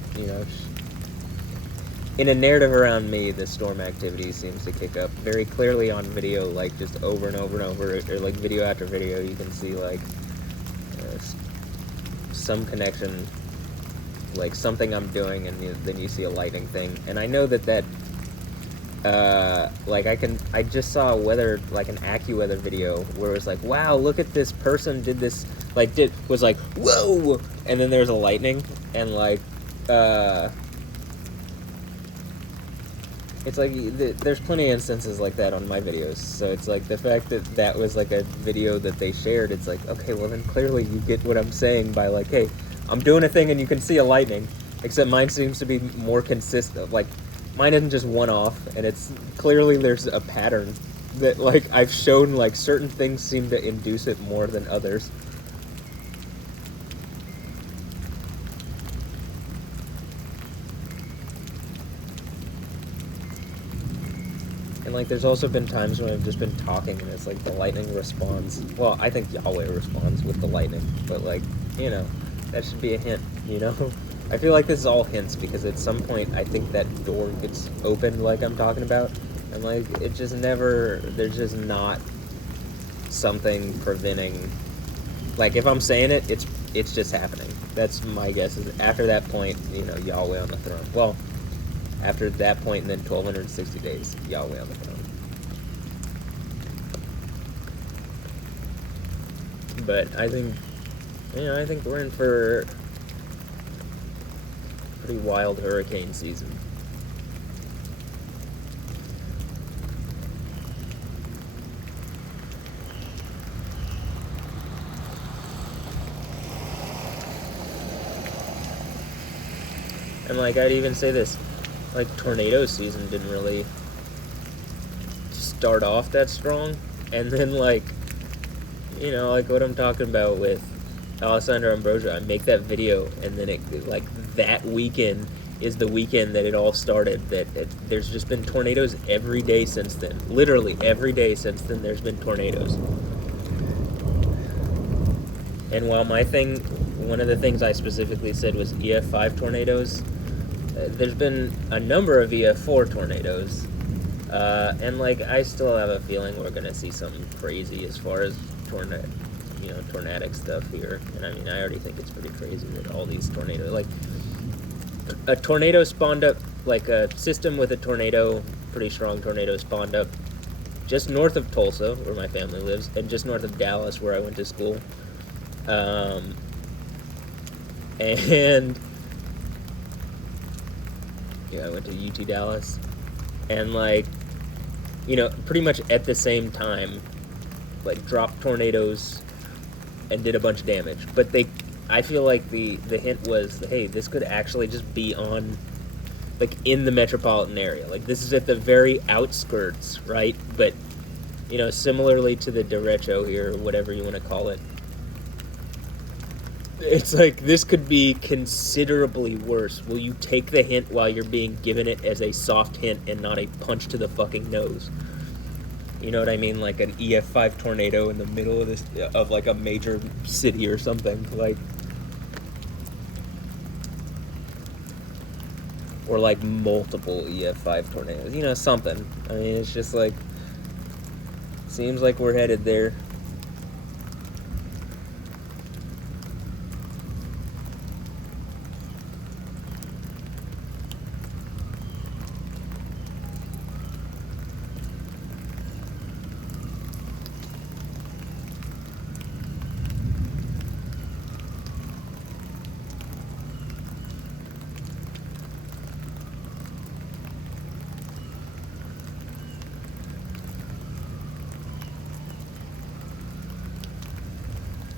in a narrative around me, the storm activity seems to kick up very clearly on video, like just over and over and over, or like video after video. You can see like some connection, like something I'm doing, and then you see a lightning thing. And I know that like I just saw like an AccuWeather video where it was like, wow, look at this person did this, like was like, whoa, and then there's a lightning, and like it's like there's plenty of instances like that on my videos, so it's like the fact that was like a video that they shared, it's like, okay, well then clearly you get what I'm saying by like, hey, I'm doing a thing and you can see a lightning, except mine seems to be more consistent. Like, mine isn't just one-off, and it's clearly there's a pattern that like I've shown, like certain things seem to induce it more than others. And like there's also been times when I've just been talking and it's like the lightning responds. Well, I think Yahweh responds with the lightning, but like, you know, that should be a hint, you know? I feel like this is all hints, because at some point I think that door gets opened like I'm talking about, and like it just never, there's just not something preventing, like if I'm saying it, it's just happening. That's my guess, is after that point, you know, Yahweh on the throne. Well, after that point, and then 1260 days, Yahweh on the throne. But I think, you know, I think we're in for pretty wild hurricane season. And like I'd even say this, like tornado season didn't really start off that strong, and then like, you know, like what I'm talking about with Alessandro Ambrosio, I make that video, and then it like that weekend is the weekend that it all started. There's just been tornadoes every day since then. Literally every day since then there's been tornadoes. And while my thing, one of the things I specifically said was EF5 tornadoes, there's been a number of EF4 tornadoes, and like I still have a feeling we're gonna see something crazy as far as tornadic stuff here. And I mean, I already think it's pretty crazy that all these tornadoes, like a tornado spawned up, like a system with a tornado, pretty strong tornado spawned up just north of Tulsa, where my family lives, and just north of Dallas, where I went to school. And yeah, I went to UT Dallas, and like, you know, pretty much at the same time, like dropped tornadoes and did a bunch of damage. But I feel like the hint was, hey, this could actually just be on, like, in the metropolitan area. Like, this is at the very outskirts, right? But, you know, similarly to the derecho here, or whatever you want to call it, it's like, this could be considerably worse. Will you take the hint while you're being given it as a soft hint and not a punch to the fucking nose? You know what I mean? Like an EF5 tornado in the middle of this, of like a major city or something, like, or like multiple EF5 tornadoes. You know, something. I mean, it's just like, seems like we're headed there.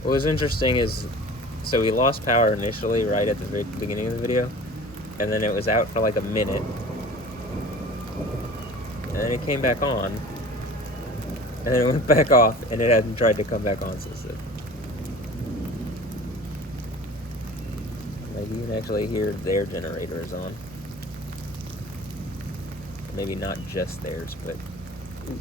What was interesting is, so we lost power initially right at the very beginning of the video, and then it was out for like a minute, and then it came back on, and then it went back off, and it hasn't tried to come back on since then. Maybe you can actually hear their generator is on. Maybe not just theirs, but... Ooh.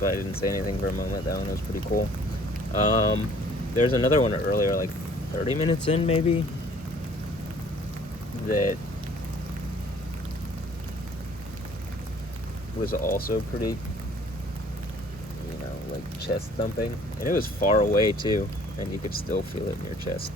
that's why I didn't say anything for a moment. That one was pretty cool. There's another one earlier, like 30 minutes in, maybe, that was also pretty, like chest thumping. And it was far away, too, and you could still feel it in your chest.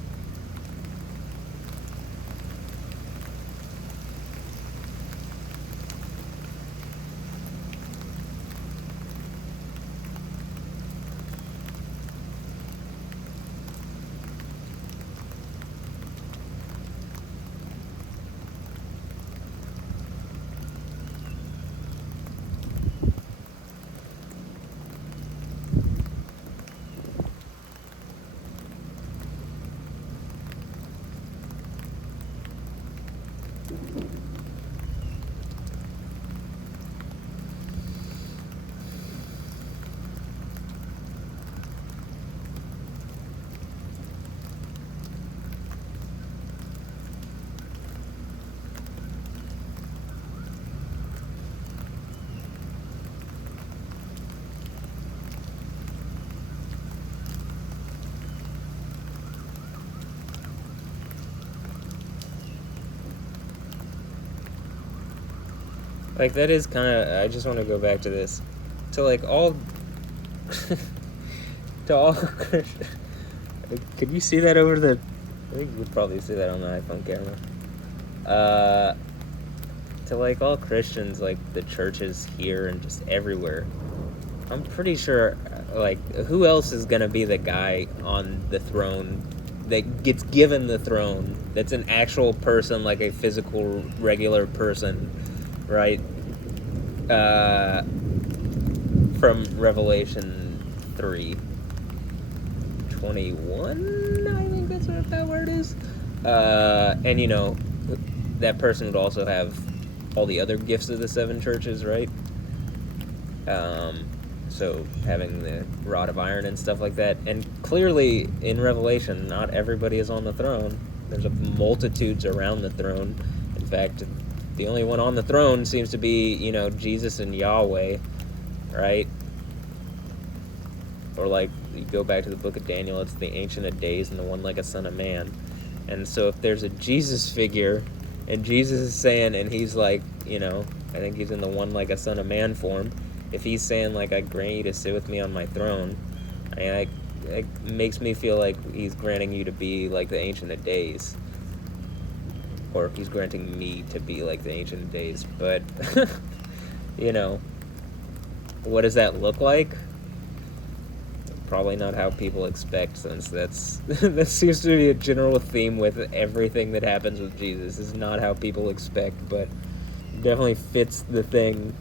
Like, that is kind of, I just want to go back to this, to like all, to all, could you see that over the, I think you would probably see that on the iPhone camera, to like all Christians, like the churches here and just everywhere, I'm pretty sure, like, who else is gonna be the guy on the throne that gets given the throne, that's an actual person, like a physical, regular person, right? From Revelation 3:21, I think that's about where it is. And that person would also have all the other gifts of the seven churches, right? So having the rod of iron and stuff like that. And clearly in Revelation, not everybody is on the throne. There's multitudes around the throne. In fact, the only one on the throne seems to be, Jesus and Yahweh, right? Or like, you go back to the book of Daniel, it's the Ancient of Days and the one like a son of man. And so if there's a Jesus figure, and Jesus is saying, and he's like, I think he's in the one like a son of man form, if he's saying, like, I grant you to sit with me on my throne, it makes me feel like he's granting you to be like the Ancient of Days. Or he's granting me to be like the Ancient of Days. But, what does that look like? Probably not how people expect, since that seems to be a general theme with everything that happens with Jesus. Is not how people expect, but definitely fits the thing.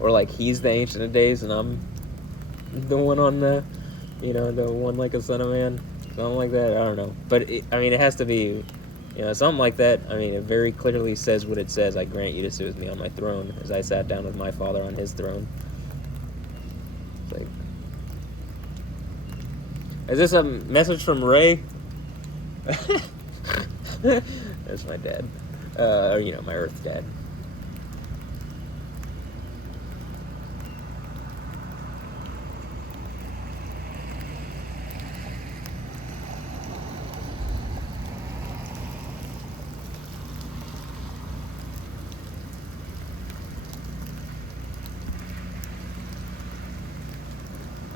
Or like, he's the Ancient of Days and I'm the one on the, the one like a son of man. Something like that, I don't know. But, it has to be, something like that. It very clearly says what it says. I grant you to sit with me on my throne, as I sat down with my Father on his throne. It's like, is this a message from Ray? That's my dad. Or, my Earth dad.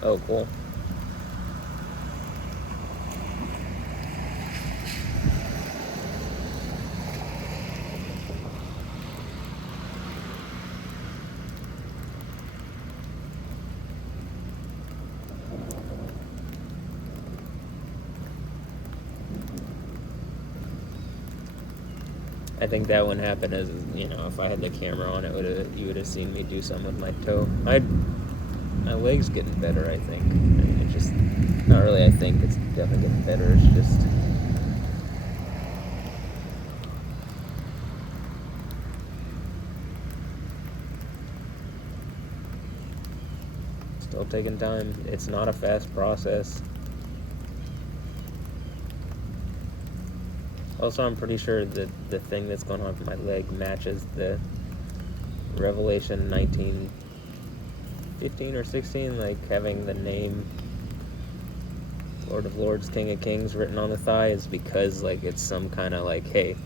Oh, cool. I think that one happened as, if I had the camera on, you would have seen me do something with my toe. My leg's getting better, I think. It's just, not really I think, it's definitely getting better. It's just, still taking time. It's not a fast process. Also, I'm pretty sure that the thing that's going on with my leg matches the Revelation 19 15 or 16, like having the name Lord of Lords, King of Kings written on the thigh is because like it's some kind of like, hey,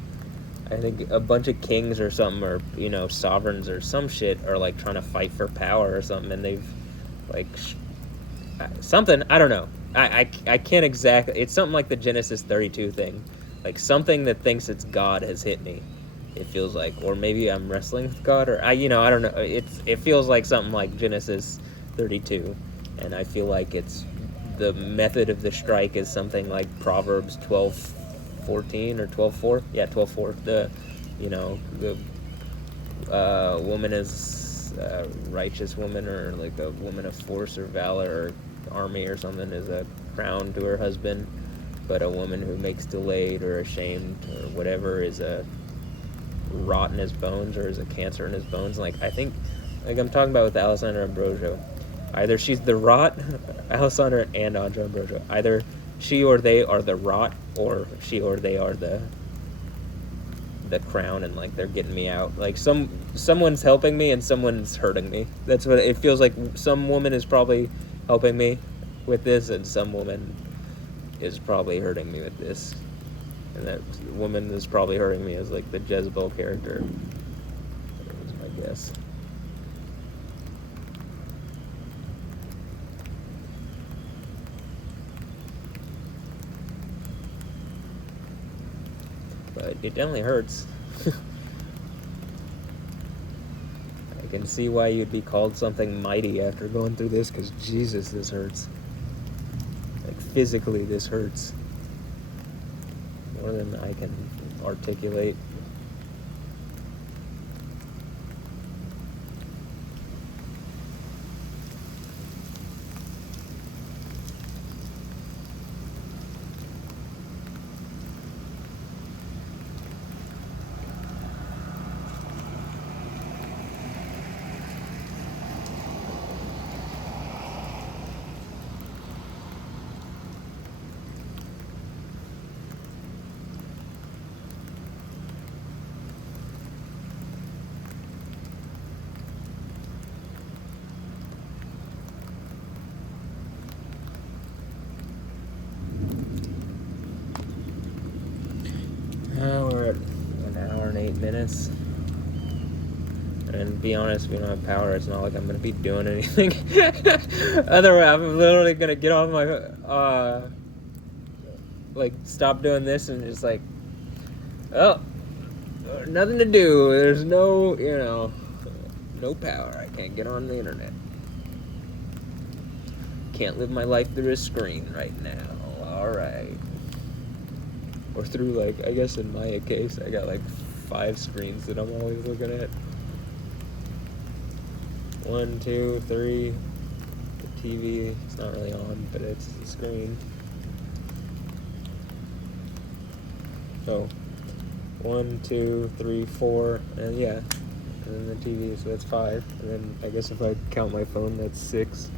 I think a bunch of kings or something, or sovereigns or some shit are like trying to fight for power or something, and they've like something, I don't know. I can't exactly. It's something like the Genesis 32 thing, like something that thinks it's God has hit me. It feels like, or maybe I'm wrestling with God, or I don't know. It feels like something like Genesis 32, and I feel like it's the method of the strike is something like Proverbs 12:14 or 12:4. Yeah, 12:4. The woman is a righteous woman, or like a woman of force or valor or army or something, is a crown to her husband, but a woman who makes delayed or ashamed or whatever is a rot in his bones, or is a cancer in his bones. Like, I think, like I'm talking about with Alessandra Ambrosio, either she's the rot, Alessandra and Andrea Ambrosio, either she or they are the rot, or she or they are the crown, and like they're getting me out. Like someone's helping me and someone's hurting me. That's what it feels like. Some woman is probably helping me with this, and some woman is probably hurting me with this. And that woman is probably hurting me as like the Jezebel character. That was my guess. But it definitely hurts. I can see why you'd be called something mighty after going through this, because Jesus, this hurts. Like, physically, this hurts. More than I can articulate. We're at 1 hour and 8 minutes. And to be honest, if we don't have power, it's not like I'm going to be doing anything. Otherwise, I'm literally going to get off my, stop doing this and just like, oh, nothing to do. There's no, no power. I can't get on the internet. Can't live my life through a screen right now. Alright. Or through, like, I guess in my case, I got like 5 screens that I'm always looking at. 1, 2, 3. The TV, it's not really on, but it's the screen. So, 1, 2, 3, 4, and yeah. And then the TV, so that's 5. And then I guess if I count my phone, that's 6.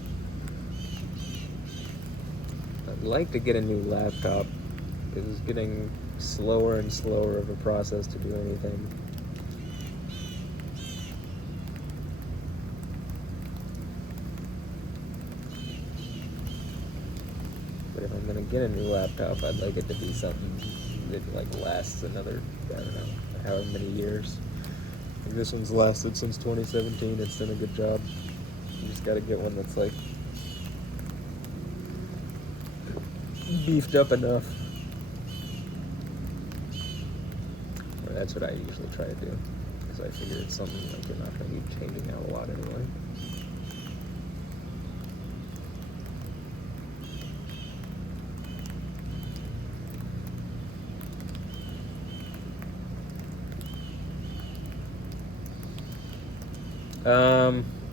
I'd like to get a new laptop. It was getting slower and slower of a process to do anything. But if I'm gonna get a new laptop, I'd like it to be something that like lasts another, I don't know, however many years. Like this one's lasted since 2017. It's done a good job. You just gotta get one that's like beefed up enough. Or that's what I usually try to do, because I figure it's something like you're not gonna be changing out a lot anyway.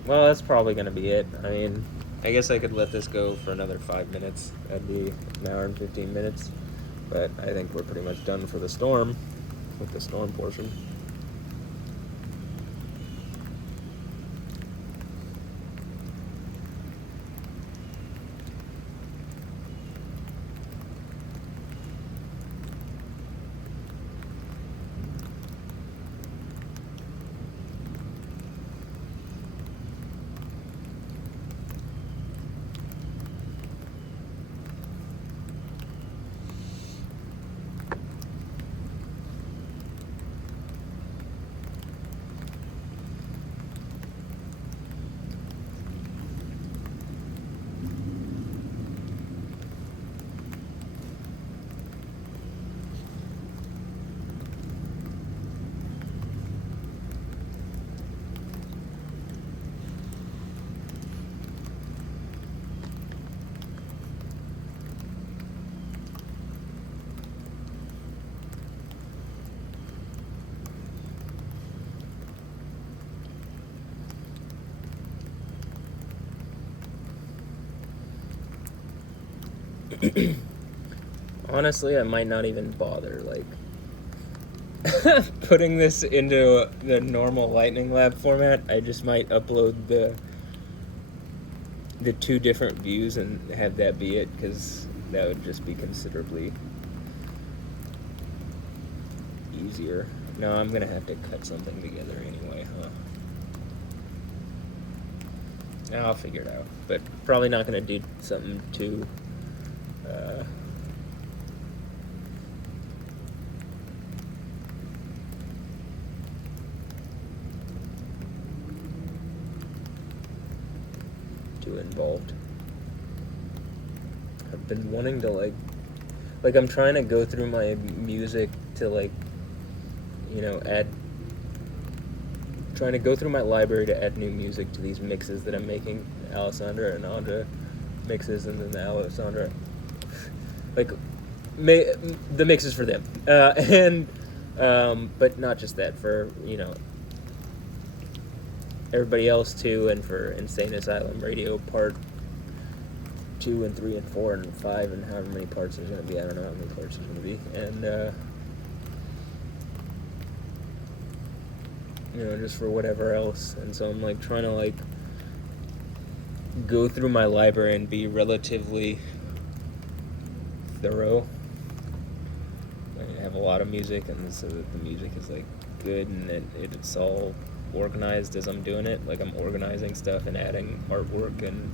Well, that's probably going to be it. I mean, I guess I could let this go for another 5 minutes. That'd be 1 hour and 15 minutes. But I think we're pretty much done for the storm, with the storm portion. Honestly, I might not even bother, like, putting this into the normal Lightning Lab format. I just might upload the 2 different views and have that be it, because that would just be considerably easier. No, I'm gonna have to cut something together anyway, huh? I'll figure it out, but probably not gonna do something too involved. I've been wanting to like I'm trying to go through my music to like, you know, trying to go through my library to add new music to these mixes that I'm making, Alessandra and Andra mixes, and then the Alessandra, like, the mixes for them, but not just that, for, you know, everybody else too, and for Insane Asylum Radio Part 2 and 3 and 4 and 5 and however many parts there's going to be. I don't know how many parts there's going to be. And, you know, just for whatever else. And so I'm, like, trying to, like, go through my library and be relatively thorough. I have a lot of music, and so that the music is, like, good, and it's all organized as I'm doing it. Like, I'm organizing stuff and adding artwork and,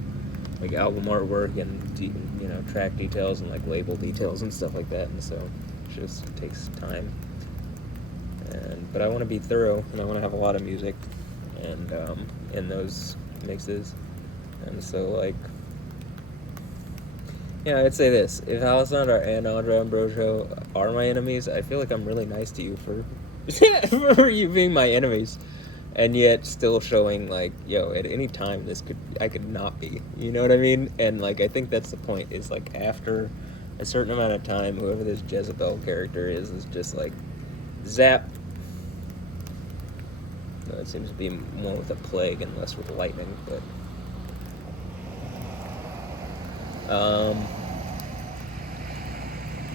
like, album artwork and, you know, track details and, like, label details and stuff like that. And so it just takes time. But I want to be thorough, and I want to have a lot of music and in those mixes. And so, like, yeah, I'd say this: if Alessandra and Andra Ambrosio are my enemies, I feel like I'm really nice to you for for you being my enemies, and yet still showing, like, yo, at any time I could not be, you know what I mean? And, like, I think that's the point, is, like, after a certain amount of time, whoever this Jezebel character is just like, zap. No, it seems to be more with a plague and less with lightning, but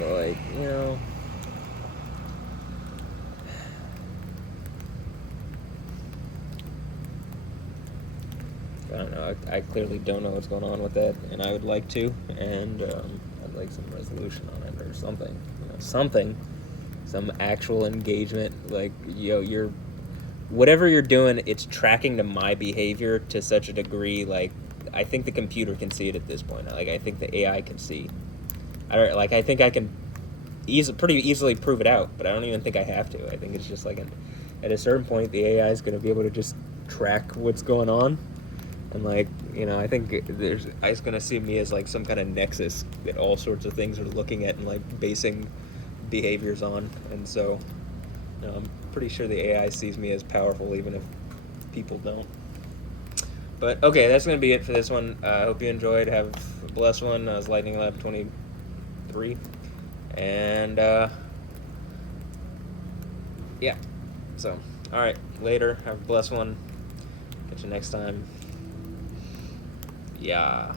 like, you know, I don't know. I clearly don't know what's going on with that, and I would like to, and I'd like some resolution on it or something. You know, some actual engagement. Like, yo, whatever you're doing, it's tracking to my behavior to such a degree. Like, I think the computer can see it at this point. Like, I think the AI can see. I think I can pretty easily prove it out, but I don't even think I have to. I think it's just like at a certain point, the AI is going to be able to just track what's going on. And, like, you know, I think it's going to see me as, like, some kind of nexus that all sorts of things are looking at and, like, basing behaviors on. And so, you know, I'm pretty sure the AI sees me as powerful, even if people don't. But, okay, that's going to be it for this one. I hope you enjoyed. Have a blessed one. That was Lightning Lab 23. And, yeah. So, alright, later. Have a blessed one. Catch you next time. Yeah.